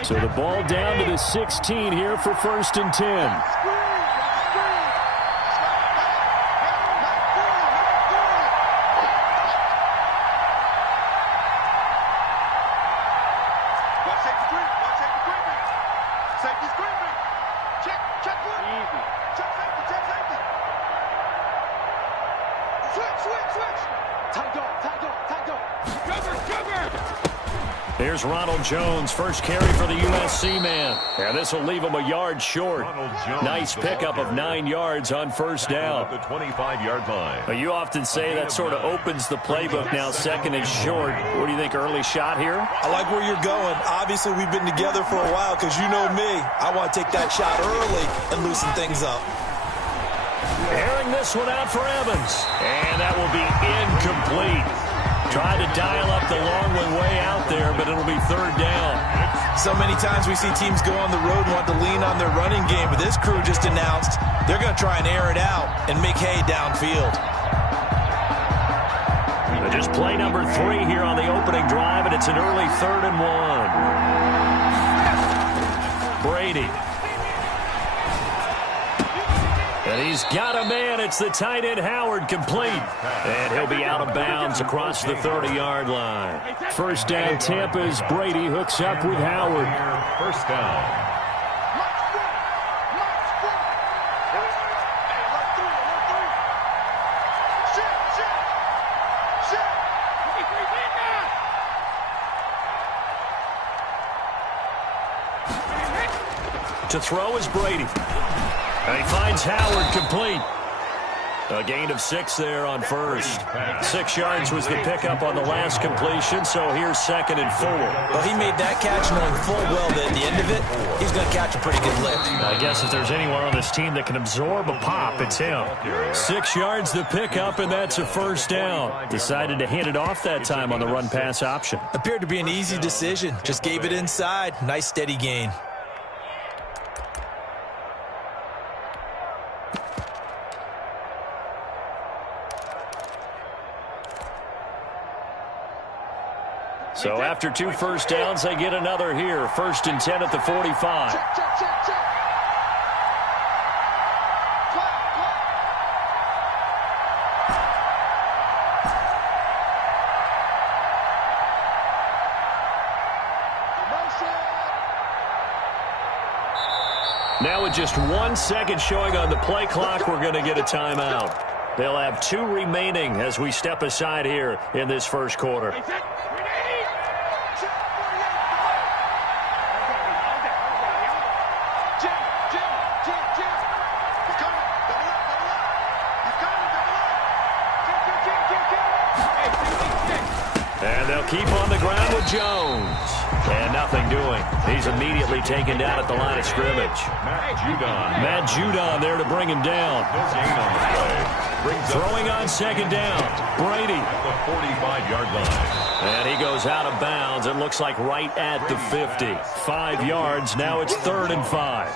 So the ball down to the 16 here for 1st and 10. safety, screaming. Check one. Easy. Check safety. Switch. Tight dog. Cover. Here's Ronald Jones, first carry for the USC man. And this will leave him a yard short. Nice pickup of 9 yards on first down. At the 25-yard line. But you often say that sort of opens the playbook now, second and short. What do you think, early shot here? I like where you're going. Obviously, we've been together for a while because you know me. I want to take that shot early and loosen things up. Airing this one out for Evans. And that will be incomplete. Tried to dial up the long one way out there, but it'll be third down. So many times we see teams go on the road and want to lean on their running game, but this crew just announced they're going to try and air it out and make hay downfield. Just play number 3 here on the opening drive, and it's an early 3rd and 1. Brady. And he's got a man. It's the tight end, Howard, complete. And he'll be out of bounds across the 30-yard line. First down, Tampa's Brady hooks up with Howard. First down. To throw is Brady. And he finds Howard complete. A gain of 6 there on first. 6 yards was the pickup on the last completion, so here's 2nd and 4. Well, he made that catch knowing full well that at the end of it, he's going to catch a pretty good lift. I guess if there's anyone on this team that can absorb a pop, it's him. 6 yards the pickup, and that's a first down. Decided to hand it off that time on the run-pass option. Appeared to be an easy decision. Just gave it inside. Nice steady gain. So after 2 first downs, they get another here. 1st and 10 at the 45. Check. Now with just 1 second showing on the play clock, we're going to get a timeout. They'll have 2 remaining as we step aside here in this first quarter. And they'll keep on the ground with Jones. And nothing doing. He's immediately taken down at the line of scrimmage. Matt Judon there to bring him down. Throwing on 2nd down. Brady. At the 45-yard line. And he goes out of bounds. It looks like right at the 50. 5 yards. Now it's 3rd and 5.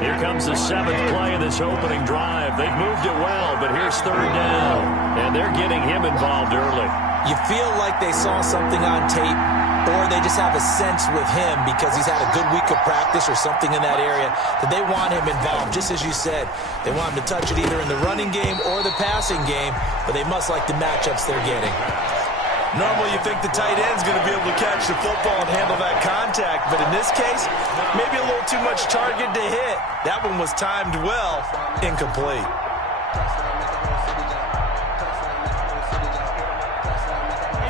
Here comes the 7th play of this opening drive. They've moved it well, but here's 3rd down. And they're getting him involved early. You feel like they saw something on tape, or they just have a sense with him because he's had a good week of practice or something in that area that they want him involved. Just as you said, they want him to touch it either in the running game or the passing game, but they must like the matchups they're getting. Normally you think the tight end's going to be able to catch the football and handle that contact, but in this case, maybe a little too much target to hit. That one was timed well, incomplete.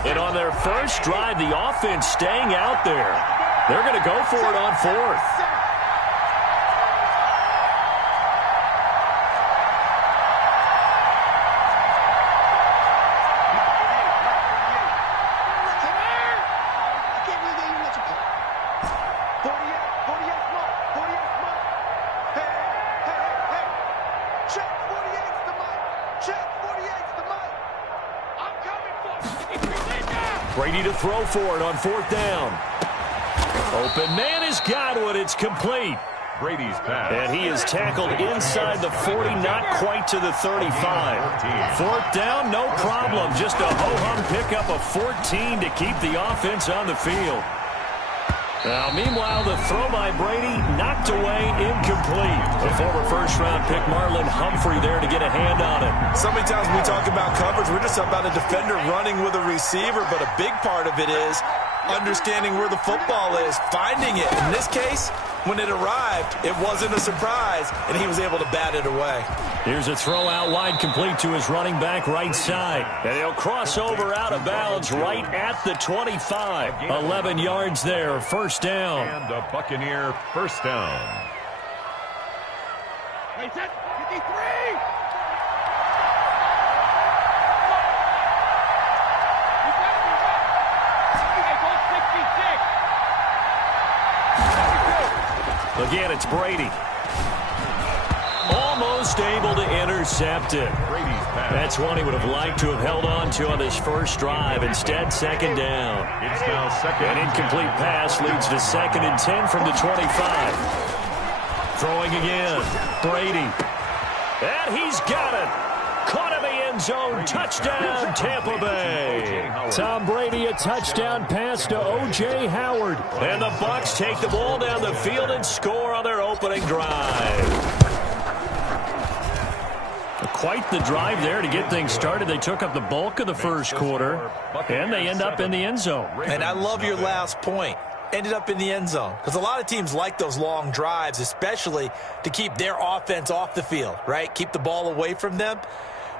And on their first drive, the offense staying out there. They're going to go for it on 4th. Brady to throw for it on 4th down. Open man is Godwin. It's complete. Brady's pass. And he is tackled inside the 40, not quite to the 35. 4th down, no problem. Just a ho-hum pickup of 14 to keep the offense on the field. Now, meanwhile, the throw by Brady knocked away, incomplete. The former first-round pick, Marlon Humphrey, there to get a hand on it. So many times when we talk about coverage, we're just about a defender running with a receiver, but a big part of it is understanding where the football is, finding it. In this case, when it arrived, it wasn't a surprise, and he was able to bat it away. Here's a throw out wide, complete to his running back right side. And he'll cross over out of bounds right at the 25. 11 yards there, first down. And a Buccaneer first down. Hey, set, 53! Again, it's Brady. Almost able to intercept it. That's one he would have liked to have held on to on his first drive. Instead, second down. It's now second. An incomplete pass leads to 2nd and 10 from the 25. Throwing again. Brady. And he's got it. Caught in the end zone. Touchdown, Tampa Bay. Tom Brady, a touchdown pass to O.J. Howard. And the Bucs take the ball down the field and score on their opening drive. Quite the drive there to get things started. They took up the bulk of the first quarter, and they end up in the end zone. And I love your last point. Ended up in the end zone. Because a lot of teams like those long drives, especially to keep their offense off the field, right? Keep the ball away from them.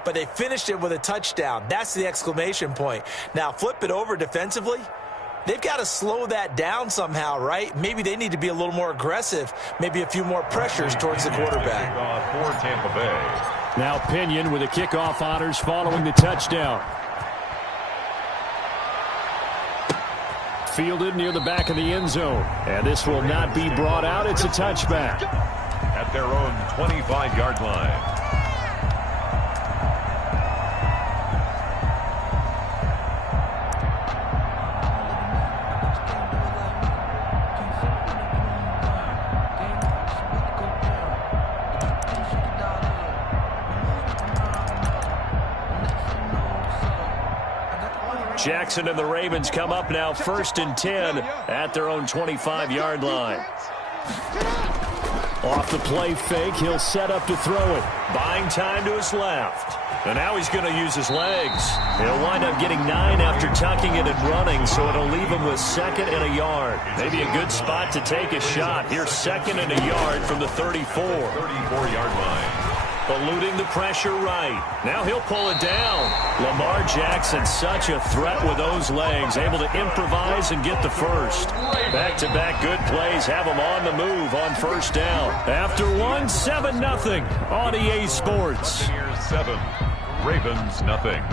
But they finished it with a touchdown. That's the exclamation point. Now, flip it over defensively. They've got to slow that down somehow, right? Maybe they need to be a little more aggressive. Maybe a few more pressures towards the quarterback. For Tampa Bay. Now Pinion with the kickoff honors following the touchdown. Fielded near the back of the end zone. And this will not be brought out. It's a touchback. At their own 25-yard line. Jackson and the Ravens come up now 1st and 10 at their own 25-yard line. Off the play fake, he'll set up to throw it. Buying time to his left. And now he's going to use his legs. He'll wind up getting 9 after tucking it and running, so it'll leave him with 2nd and a yard. Maybe a good spot to take a shot. Here's 2nd and a yard from the 34. 34-yard line. Eluding the pressure right. Now he'll pull it down. Lamar Jackson, such a threat with those legs, able to improvise and get the first. Back-to-back good plays have him on the move on first down. After one, 7-0 on EA Sports. Here's 7. Ravens nothing.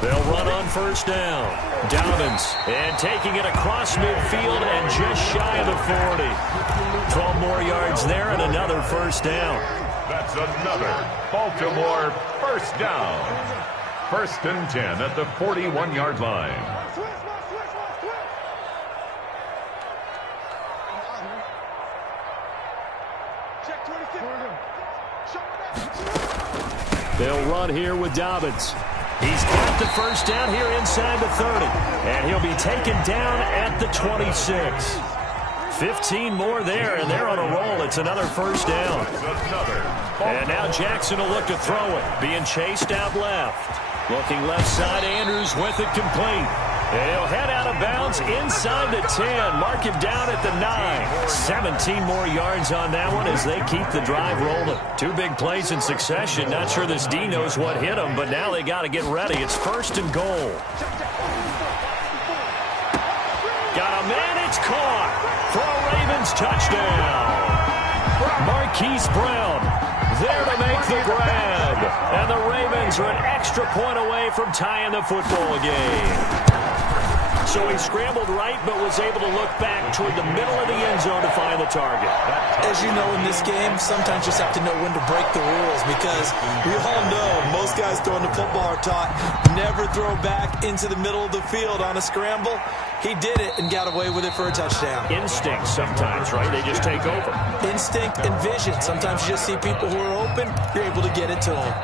They'll run on first down. Dobbins, and taking it across midfield and just shy of the 40. 12 more yards there and another first down. That's another Baltimore first down. 1st and 10 at the 41-yard line. They'll run here with Dobbins. He's got the first down here inside the 30. And he'll be taken down at the 26. 15 more there, and they're on a roll. It's another first down. And now Jackson will look to throw it. Being chased out left. Looking left side, Andrews with it complete. And he'll head out of bounds inside the 10. Mark him down at the 9. 17 more yards on that one as they keep the drive rolling. 2 big plays in succession. Not sure this D knows what hit him, but now they got to get ready. It's 1st and goal. Got a man, it's caught for a Ravens touchdown. Marquise Brown there to make the grab. And the Ravens are an extra point away from tying the football game. So he scrambled right, but was able to look back toward the middle of the end zone to find the target. As you know, in this game, sometimes you just have to know when to break the rules, because we all know most guys throwing the football are taught never throw back into the middle of the field on a scramble. He did it and got away with it for a touchdown. Instinct sometimes, right? They just take over. Instinct and vision. Sometimes you just see people who are open, you're able to get it to them.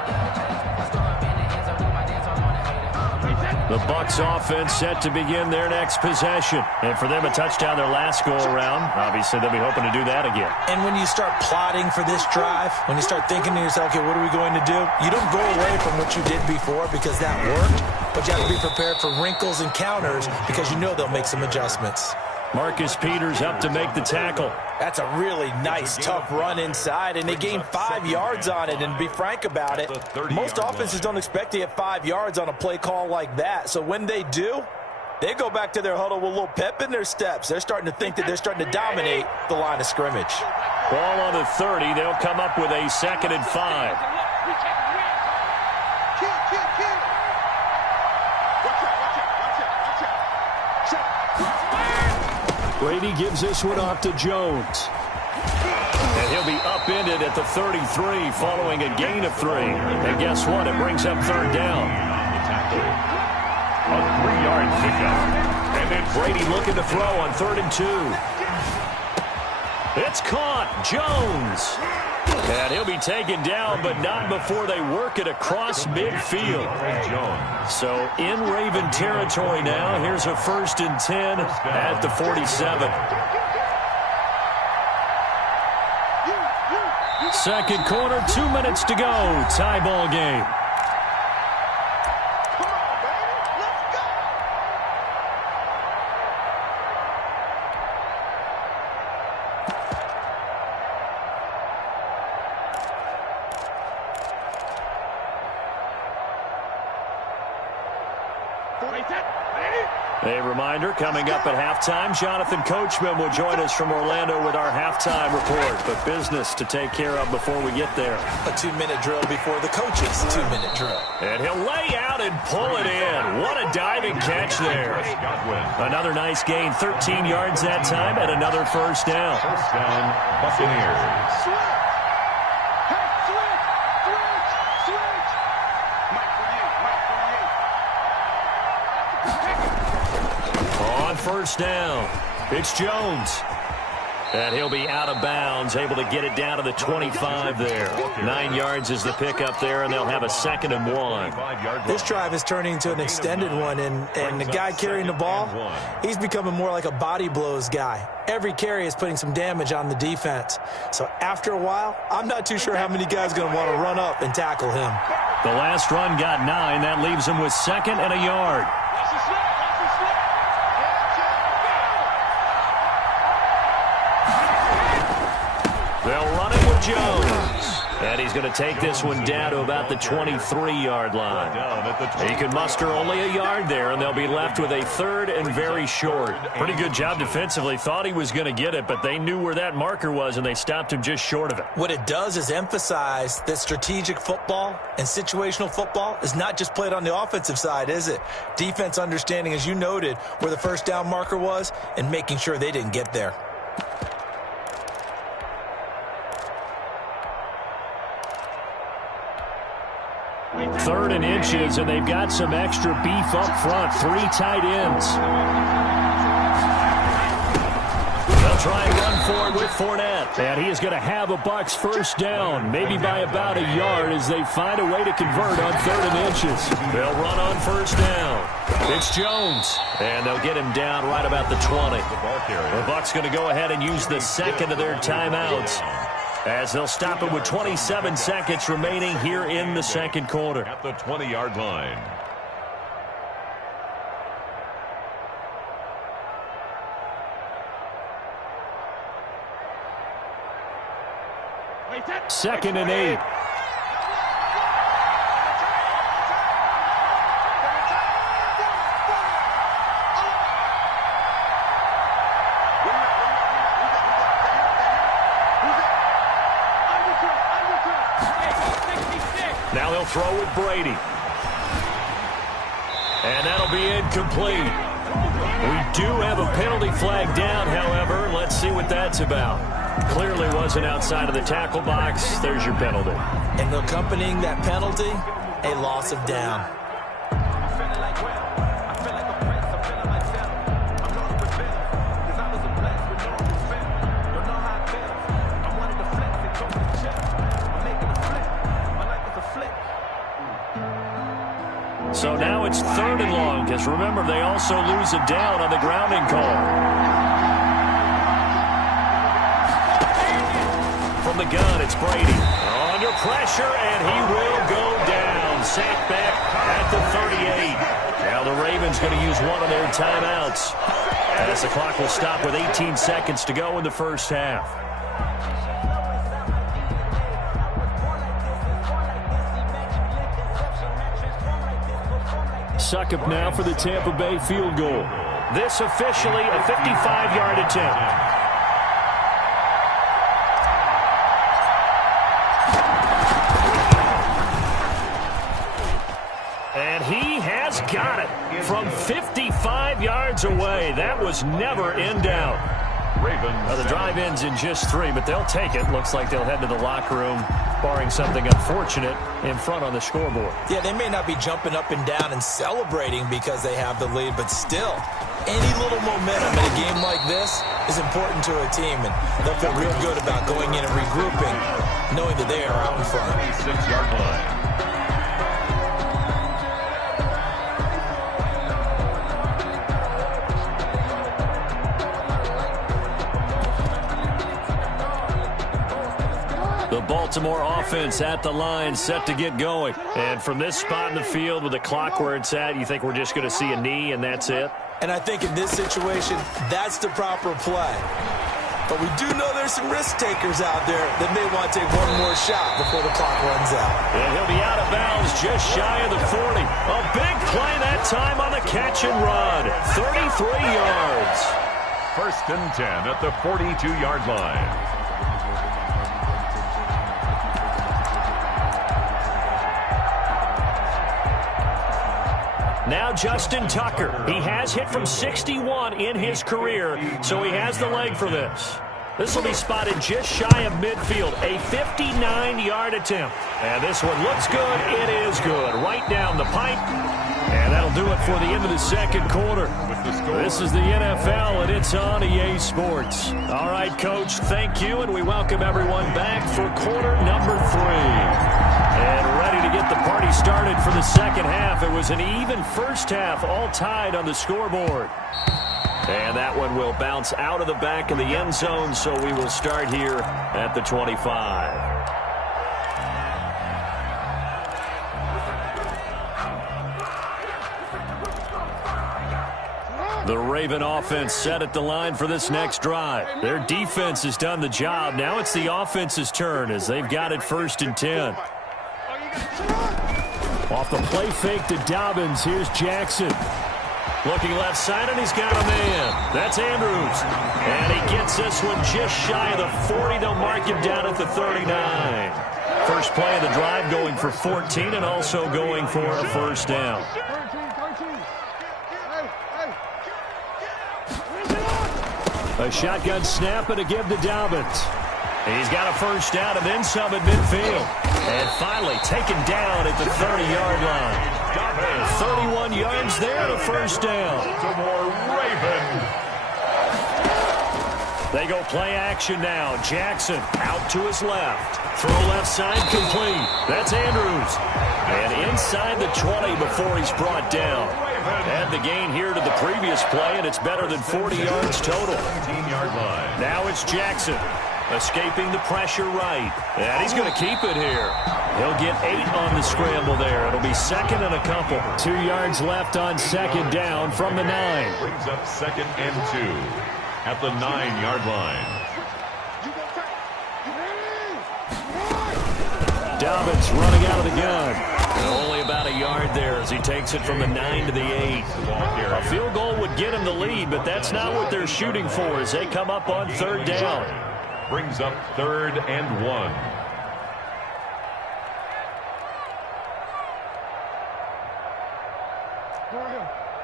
The Bucs offense set to begin their next possession. And for them, a touchdown their last go-around. Obviously, they'll be hoping to do that again. And when you start plotting for this drive, when you start thinking to yourself, okay, what are we going to do? You don't go away from what you did before because that worked, but you have to be prepared for wrinkles and counters because you know they'll make some adjustments. Marcus Peters up to make the tackle. That's a really nice, tough run inside, and they gained 5 yards on it. And to be frank about it, most offenses don't expect to get 5 yards on a play call like that. So when they do, they go back to their huddle with a little pep in their steps. They're starting to think that they're starting to dominate the line of scrimmage. Ball on the 30. They'll come up with a 2nd and 5. Brady gives this one off to Jones. And he'll be upended at the 33 following a gain of 3. And guess what? It brings up 3rd down. A 3-yard pickup. And then Brady looking to throw on 3rd and 2. It's caught. Jones. And he'll be taken down, but not before they work it across midfield. So in Raven territory now. Here's a 1st and 10 at the 47. Second quarter, 2 minutes to go. Tie ball game. A reminder, coming up at halftime, Jonathan Coachman will join us from Orlando with our halftime report. But business to take care of before we get there. A 2-minute drill before the coach's 2-minute drill. And he'll lay out and pull it in. What a diving catch there. Another nice gain, 13 yards that time, and another 1st down. 1st down, Buccaneers. On 1st down, it's Jones. And he'll be out of bounds, able to get it down to the 25 there. 9 yards is the pickup there, and they'll have a 2nd and 1. This drive is turning into an extended one, and the guy carrying the ball, he's becoming more like a body blows guy. Every carry is putting some damage on the defense. So after a while, I'm not too sure how many guys are going to want to run up and tackle him. The last run got 9. That leaves him with 2nd and a yard. They'll run it with Jones. And he's going to take this one down to about the 23-yard line. He could muster only a yard there, and they'll be left with a 3rd and very short. Pretty good job defensively. Thought he was going to get it, but they knew where that marker was, and they stopped him just short of it. What it does is emphasize that strategic football and situational football is not just played on the offensive side, is it? Defense understanding, as you noted, where the 1st down marker was and making sure they didn't get there. 3rd and inches, and they've got some extra beef up front. 3 tight ends. They'll try and run forward with Fournette. And he is going to have a Bucs 1st down, maybe by about a yard as they find a way to convert on 3rd and inches. They'll run on 1st down. It's Jones, and they'll get him down right about the 20. The Bucs going to go ahead and use the 2nd of their timeouts, as they'll stop it with 27 seconds remaining here in the 2nd quarter. At the 20-yard line. Second and 8. Now they'll throw with Brady. And that'll be incomplete. We do have a penalty flag down, however. Let's see what that's about. Clearly wasn't outside of the tackle box. There's your penalty. And accompanying that penalty, a loss of down. So now it's 3rd and long, because remember, they also lose a down on the grounding call. From the gun, it's Brady. Under pressure, and he will go down. Sacked back at the 38. Now the Ravens going to use one of their timeouts, as the clock will stop with 18 seconds to go in the first half. Suckup now for the Tampa Bay field goal. This officially a 55-yard attempt. And he has got it from 55 yards away. That was never in doubt. Now the drive ends in just 3, but they'll take it. Looks like they'll head to the locker room, barring something unfortunate in front on the scoreboard. Yeah, they may not be jumping up and down and celebrating because they have the lead, but still, any little momentum in a game like this is important to a team, and they'll feel real good about going in and regrouping, knowing that they are out in front. 26-yard line. Baltimore offense at the line, set to get going. And from this spot in the field with the clock where it's at, you think we're just going to see a knee and that's it? And I think in this situation, that's the proper play. But we do know there's some risk takers out there that may want to take one more shot before the clock runs out. And he'll be out of bounds just shy of the 40. A big play that time on the catch and run. 33 yards. 1st and 10 at the 42-yard line. Now Justin Tucker. He has hit from 61 in his career, so he has the leg for this. This will be spotted just shy of midfield. A 59-yard attempt. And this one looks good. It is good. Right down the pipe. And that'll do it for the end of the second quarter. This is the NFL, and it's on EA Sports. All right, Coach, thank you, and we welcome everyone back for quarter number 3. And ready to get the party started for the second half. It was an even first half, all tied on the scoreboard. And that one will bounce out of the back of the end zone, so we will start here at the 25. The Raven offense set at the line for this next drive. Their defense has done the job. Now it's the offense's turn as they've got it 1st and 10. Off the play fake to Dobbins. Here's Jackson. Looking left side, and he's got a man. That's Andrews. And he gets this one just shy of the 40. They'll mark him down at the 39. First play of the drive going for 14 and also going for a first down. A shotgun snap and a give to Dobbins. He's got a first down and then some at midfield. And finally taken down at the 30-yard line. 31 yards there and a first down. Baltimore Ravens. They go play action now. Jackson out to his left. Throw left side complete. That's Andrews. And inside the 20 before he's brought down. Add the gain here to the previous play, and it's better than 40 yards total. 17-yard line. Now it's Jackson. Escaping the pressure right. And he's going to keep it here. He'll get 8 on the scramble there. It'll be 2nd and a couple. 2 yards left on 2nd down from the 9. Brings up 2nd and 2 at the 9-yard line. Dobbins running out of the gun. And only about a yard there as he takes it from the 9 to the 8. A field goal would get him the lead, but that's not what they're shooting for as they come up on 3rd down. Brings up 3rd and 1.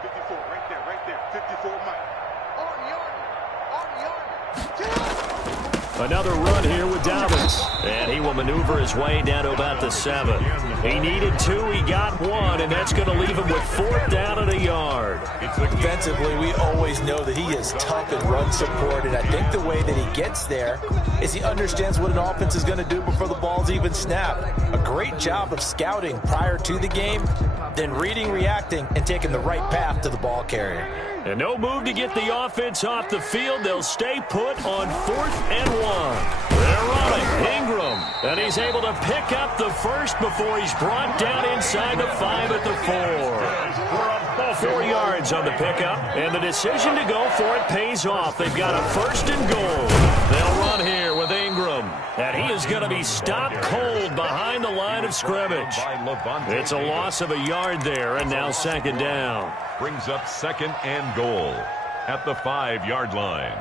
54, right there. 54 Mike. Another run here with Dobbins. And he will maneuver his way down to about the 7. He needed 2, he got 1, and that's going to leave him with 4th down and a yard. Defensively, we always know that he is tough in run support, and I think the way that he gets there is he understands what an offense is going to do before the ball's even snapped. A great job of scouting prior to the game, then reading, reacting, and taking the right path to the ball carrier. And no move to get the offense off the field. They'll stay put on 4th and 1. They're running. Ingram. And he's able to pick up the first before he's brought down inside the 5 at the 4. 4 yards on the pickup. And the decision to go for it pays off. They've got a 1st and goal. They'll run here with Ingram. And he is going to be stopped cold behind the line of scrimmage. It's a loss of a yard there, and now 2nd down. Brings up 2nd and goal at the 5-yard line.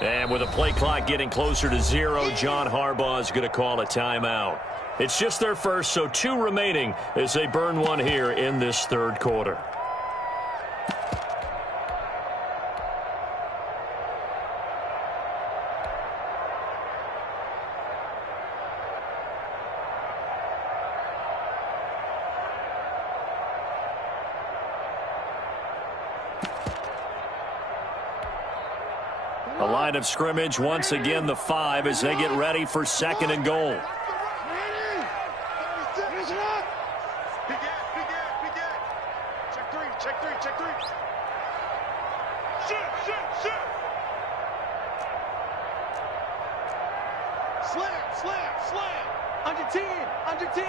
And with the play clock getting closer to 0, John Harbaugh is going to call a timeout. It's just their first, so 2 remaining as they burn 1 here in this 3rd quarter. The line of scrimmage, once again, the 5 as they get ready for 2nd and goal. Check 3. Shoot. Slam. Under 10.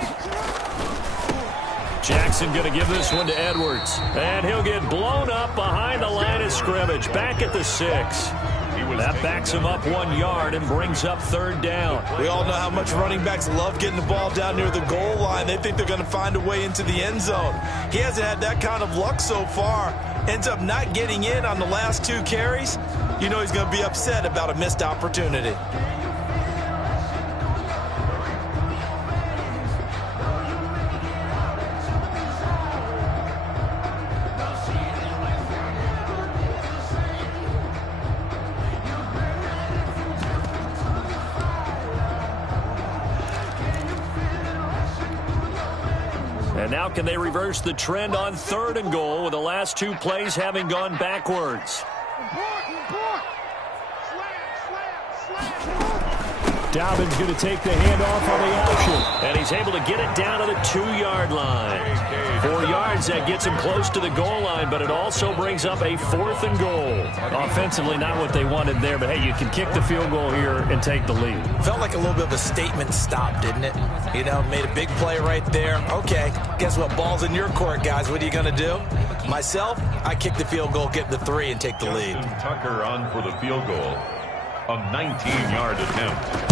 Jackson going to give this one to Edwards. And he'll get blown up behind the line of scrimmage. Back at the 6. That backs him up 1 yard and brings up 3rd down. We all know how much running backs love getting the ball down near the goal line. They think they're going to find a way into the end zone. He hasn't had that kind of luck so far. Ends up not getting in on the last 2 carries. You know he's going to be upset about a missed opportunity. And now can they reverse the trend on 3rd and goal with the last 2 plays having gone backwards? Dobbins going to take the handoff on the option. And he's able to get it down to the 2-yard line. 4 yards, that gets him close to the goal line, but it also brings up a 4th and goal. Offensively, not what they wanted there, but hey, you can kick the field goal here and take the lead. Felt like a little bit of a statement stop, didn't it? You know, made a big play right there. Okay, guess what? Ball's in your court, guys. What are you going to do? Myself, I kick the field goal, get the 3, and take the lead. Tucker on for the field goal. A 19-yard attempt.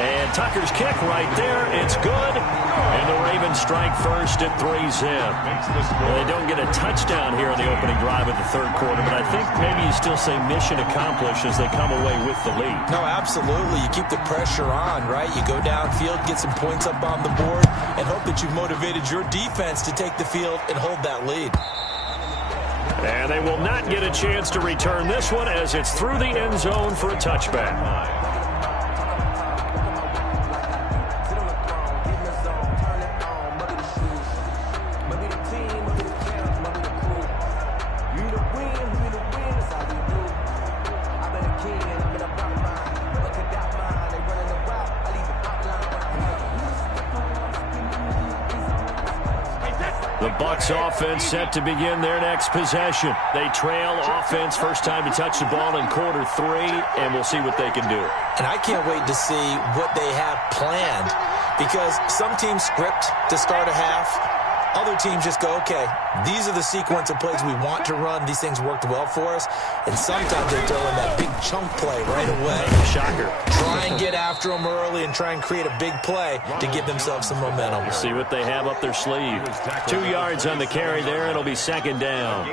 And Tucker's kick right there. It's good. And the Ravens strike first at 3-zip. Well, they don't get a touchdown here in the opening drive of the third quarter, but I think maybe you still say mission accomplished as they come away with the lead. No, absolutely. You keep the pressure on, right? You go downfield, get some points up on the board, and hope that you've motivated your defense to take the field and hold that lead. And they will not get a chance to return this one as it's through the end zone for a touchback. The Bucs offense set to begin their next possession. They trail offense, first time to touch the ball in quarter 3, and we'll see what they can do. And I can't wait to see what they have planned, because some teams script to start a half. Other teams just go, okay, these are the sequence of plays we want to run. These things worked well for us. And sometimes they throw in that big chunk play right away. Shocker. Try and get after them early and try and create a big play to give themselves some momentum. We'll see what they have up their sleeve. 2 yards on the carry there. It'll be second down.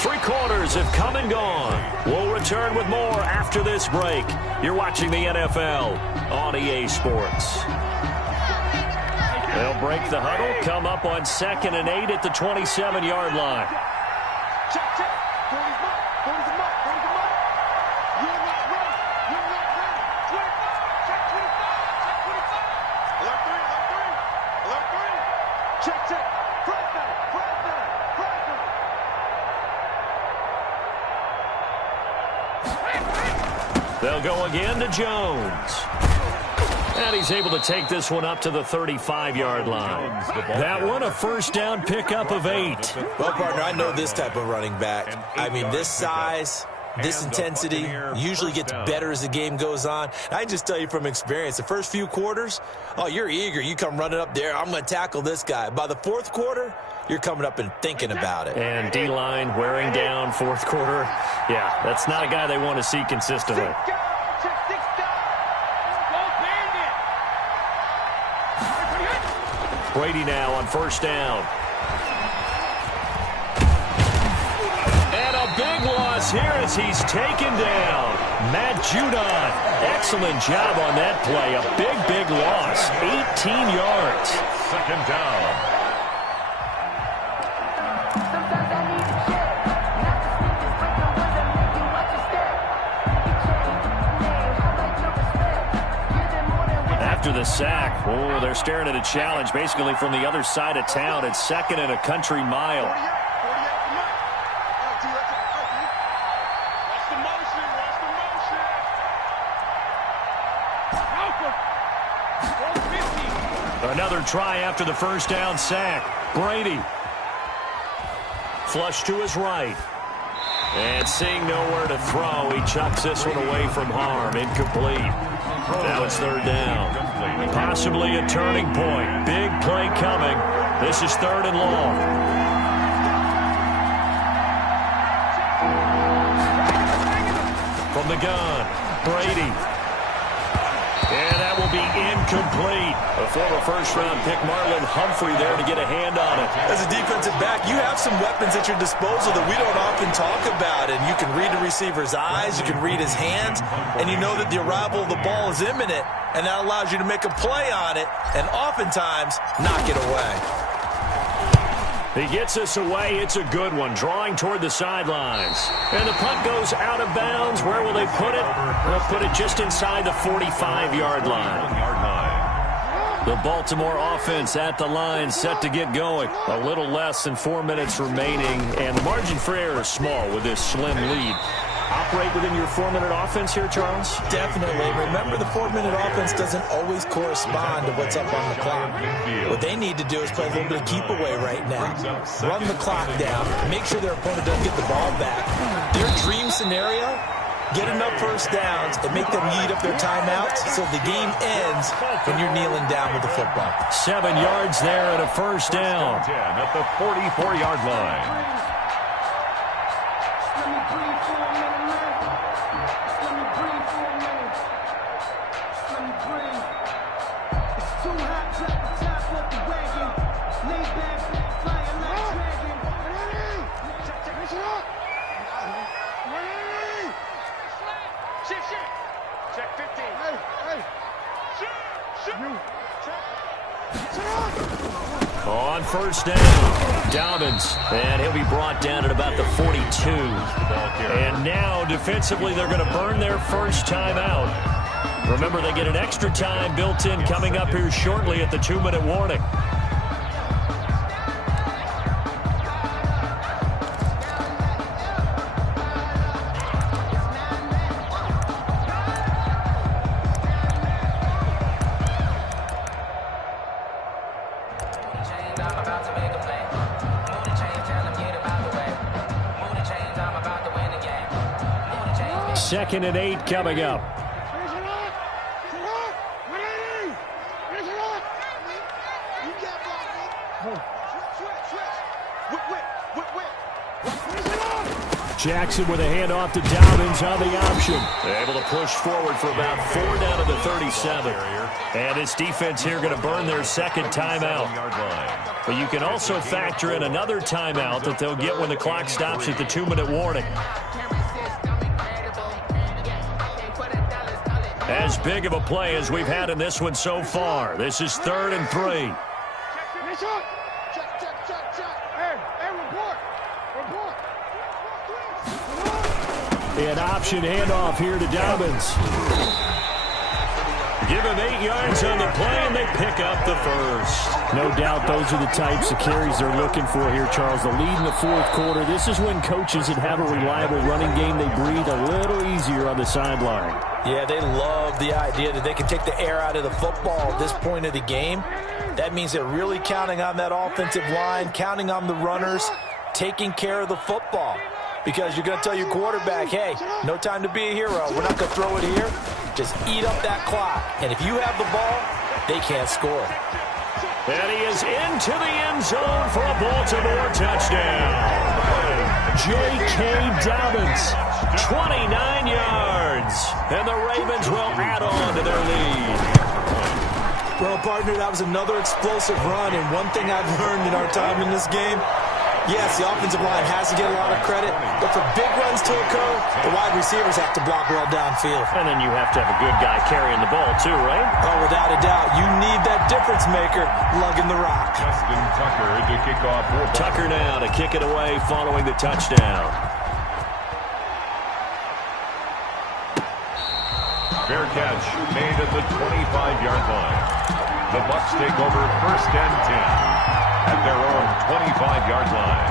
3 quarters have come and gone. We'll return with more after this break. You're watching the NFL on EA Sports. They'll break the huddle, come up on 2nd and 8 at the 27-yard line. Check, check. 40's mark. 40's the mark. 40's the mark. You're not ready. You're not ready. 25. Check 25. Check 25. Alert 3. Alert 3. Alert 3. Check, check. Front man. Front man. Front man. They'll go again to Jones. And he's able to take this one up to the 35-yard line. That one, a first down pickup of 8. Well, partner, I know this type of running back. I mean, this size, this intensity usually gets better as the game goes on. I just tell you from experience, the first few quarters, oh, you're eager. You come running up there, I'm going to tackle this guy. By the 4th quarter, you're coming up and thinking about it. And D-line wearing down 4th quarter. Yeah, that's not a guy they want to see consistently. Brady now on first down. And a big loss here as he's taken down. Matt Judon. Excellent job on that play. A big, big loss. 18 yards. Second down. After the sack, oh, they're staring at a challenge basically from the other side of town. It's 2nd and a country mile. Watch the motion. Watch the motion. Another try after the first down sack. Brady. Flush to his right. And seeing nowhere to throw, he chucks this one away from harm. Incomplete. Now it's 3rd down. Possibly a turning point. Big play coming. This is 3rd and long. From the gun, Brady. And that will be incomplete. A former first-round pick, Marlon Humphrey, there to get a hand on it. As a defensive back, you have some weapons at your disposal that we don't often talk about. And you can read the receiver's eyes, you can read his hands, and you know that the arrival of the ball is imminent, and that allows you to make a play on it and oftentimes knock it away. He gets us away. It's a good one. Drawing toward the sidelines. And the punt goes out of bounds. Where will they put it? They'll put it just inside the 45-yard line. The Baltimore offense at the line, set to get going. A little less than 4 minutes remaining, and the margin for error is small with this slim lead. operate within your 4-minute offense here, Charles? Definitely. Remember, the 4-minute offense doesn't always correspond to what's up on the clock. What they need to do is play a little bit of keep away right now. Run the clock down. Make sure their opponent doesn't get the ball back. Their dream scenario, get enough first downs and make them eat up their timeouts so the game ends when you're kneeling down with the football. 7 yards there and a first down. 10 at the 44-yard line. On first down, Dobbins, and he'll be brought down at about the 42. And now, defensively, they're going to burn their first time out. Remember, they get an extra time built in coming up here shortly at the 2-minute warning. Second and 8 coming up. Jackson with a handoff to Dobbins on the option. They're able to push forward for about 4 down to the 37. And this defense here going to burn their second timeout. But you can also factor in another timeout that they'll get when the clock stops at the 2-minute warning. As big of a play as we've had in this one so far. This is 3rd and 3. An option handoff here to Dobbins. Give him 8 yards on the play, and they pick up the first. No doubt those are the types of carries they're looking for here, Charles. The lead in the 4th quarter. This is when coaches that have a reliable running game, they breathe a little easier on the sideline. Yeah, they love the idea that they can take the air out of the football at this point of the game. That means they're really counting on that offensive line, counting on the runners, taking care of the football. Because you're going to tell your quarterback, hey, no time to be a hero. We're not going to throw it here. Just eat up that clock. And if you have the ball, they can't score. And he is into the end zone for a Baltimore touchdown. J.K. Dobbins, 29 yards. And the Ravens will add on to their lead. Well, partner, that was another explosive run. And one thing I've learned in our time in this game, yes, the offensive line has to get a lot of credit, but for big runs to occur, the wide receivers have to block well downfield. And then you have to have a good guy carrying the ball too, right? Oh, without a doubt. You need that difference maker lugging the rock. Justin Tucker to kick off. Tucker now to kick it away following the touchdown. Fair catch made at the 25-yard line. The Bucs take over 1st and 10 at their own 25-yard line.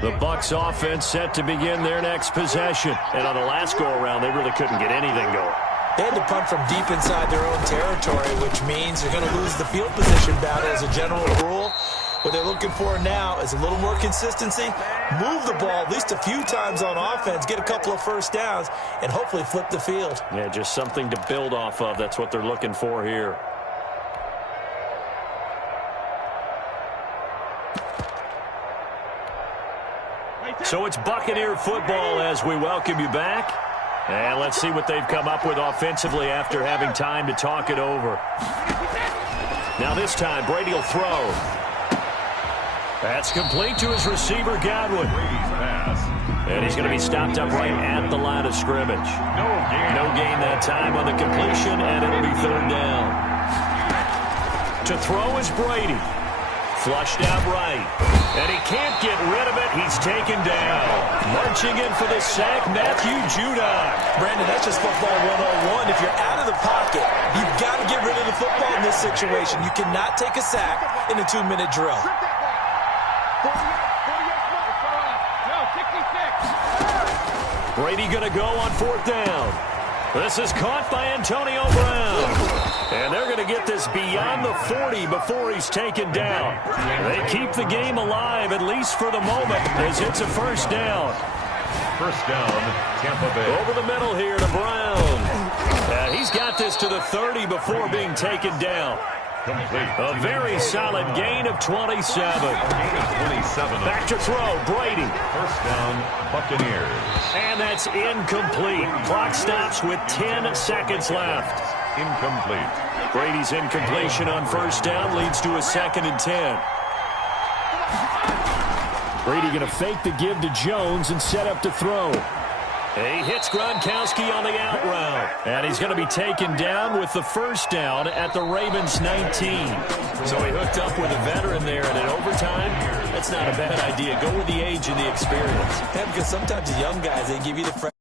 The Bucs offense set to begin their next possession. And on the last go-around, they really couldn't get anything going. They had to punt from deep inside their own territory, which means they're going to lose the field position battle as a general rule. What they're looking for now is a little more consistency, move the ball at least a few times on offense, get a couple of first downs, and hopefully flip the field. Yeah, just something to build off of. That's what they're looking for here. So it's Buccaneer football as we welcome you back. And let's see what they've come up with offensively after having time to talk it over. Now this time, Brady will throw. That's complete to his receiver, Godwin. And he's going to be stopped up right at the line of scrimmage. No gain that time on the completion, and it'll be 3rd down. To throw is Brady. Flushed out right. And he can't get rid of it. He's taken down. Marching in for the sack, Matthew Judon. Brandon, that's just football 101. If you're out of the pocket, you've got to get rid of the football in this situation. You cannot take a sack in a 2-minute drill. 66. Brady going to go on 4th down. This is caught by Antonio Brown. And they're going to get this beyond the 40 before he's taken down. They keep the game alive, at least for the moment, as it's a 1st down. 1st down, Tampa Bay. Over the middle here to Brown. And he's got this to the 30 before being taken down. Complete. A very solid gain of 27. Gain of 27. Back to throw, Brady. 1st down, Buccaneers. And that's incomplete. Clock stops with 10 seconds left. Incomplete. Brady's incompletion on 1st down leads to a 2nd and 10. Brady going to fake the give to Jones and set up to throw. He hits Gronkowski on the out route. And he's going to be taken down with the 1st down at the Ravens 19. So he hooked up with a veteran there, and in overtime, that's not a bad idea. Go with the age and the experience. Yeah, because sometimes the young guys, they give you the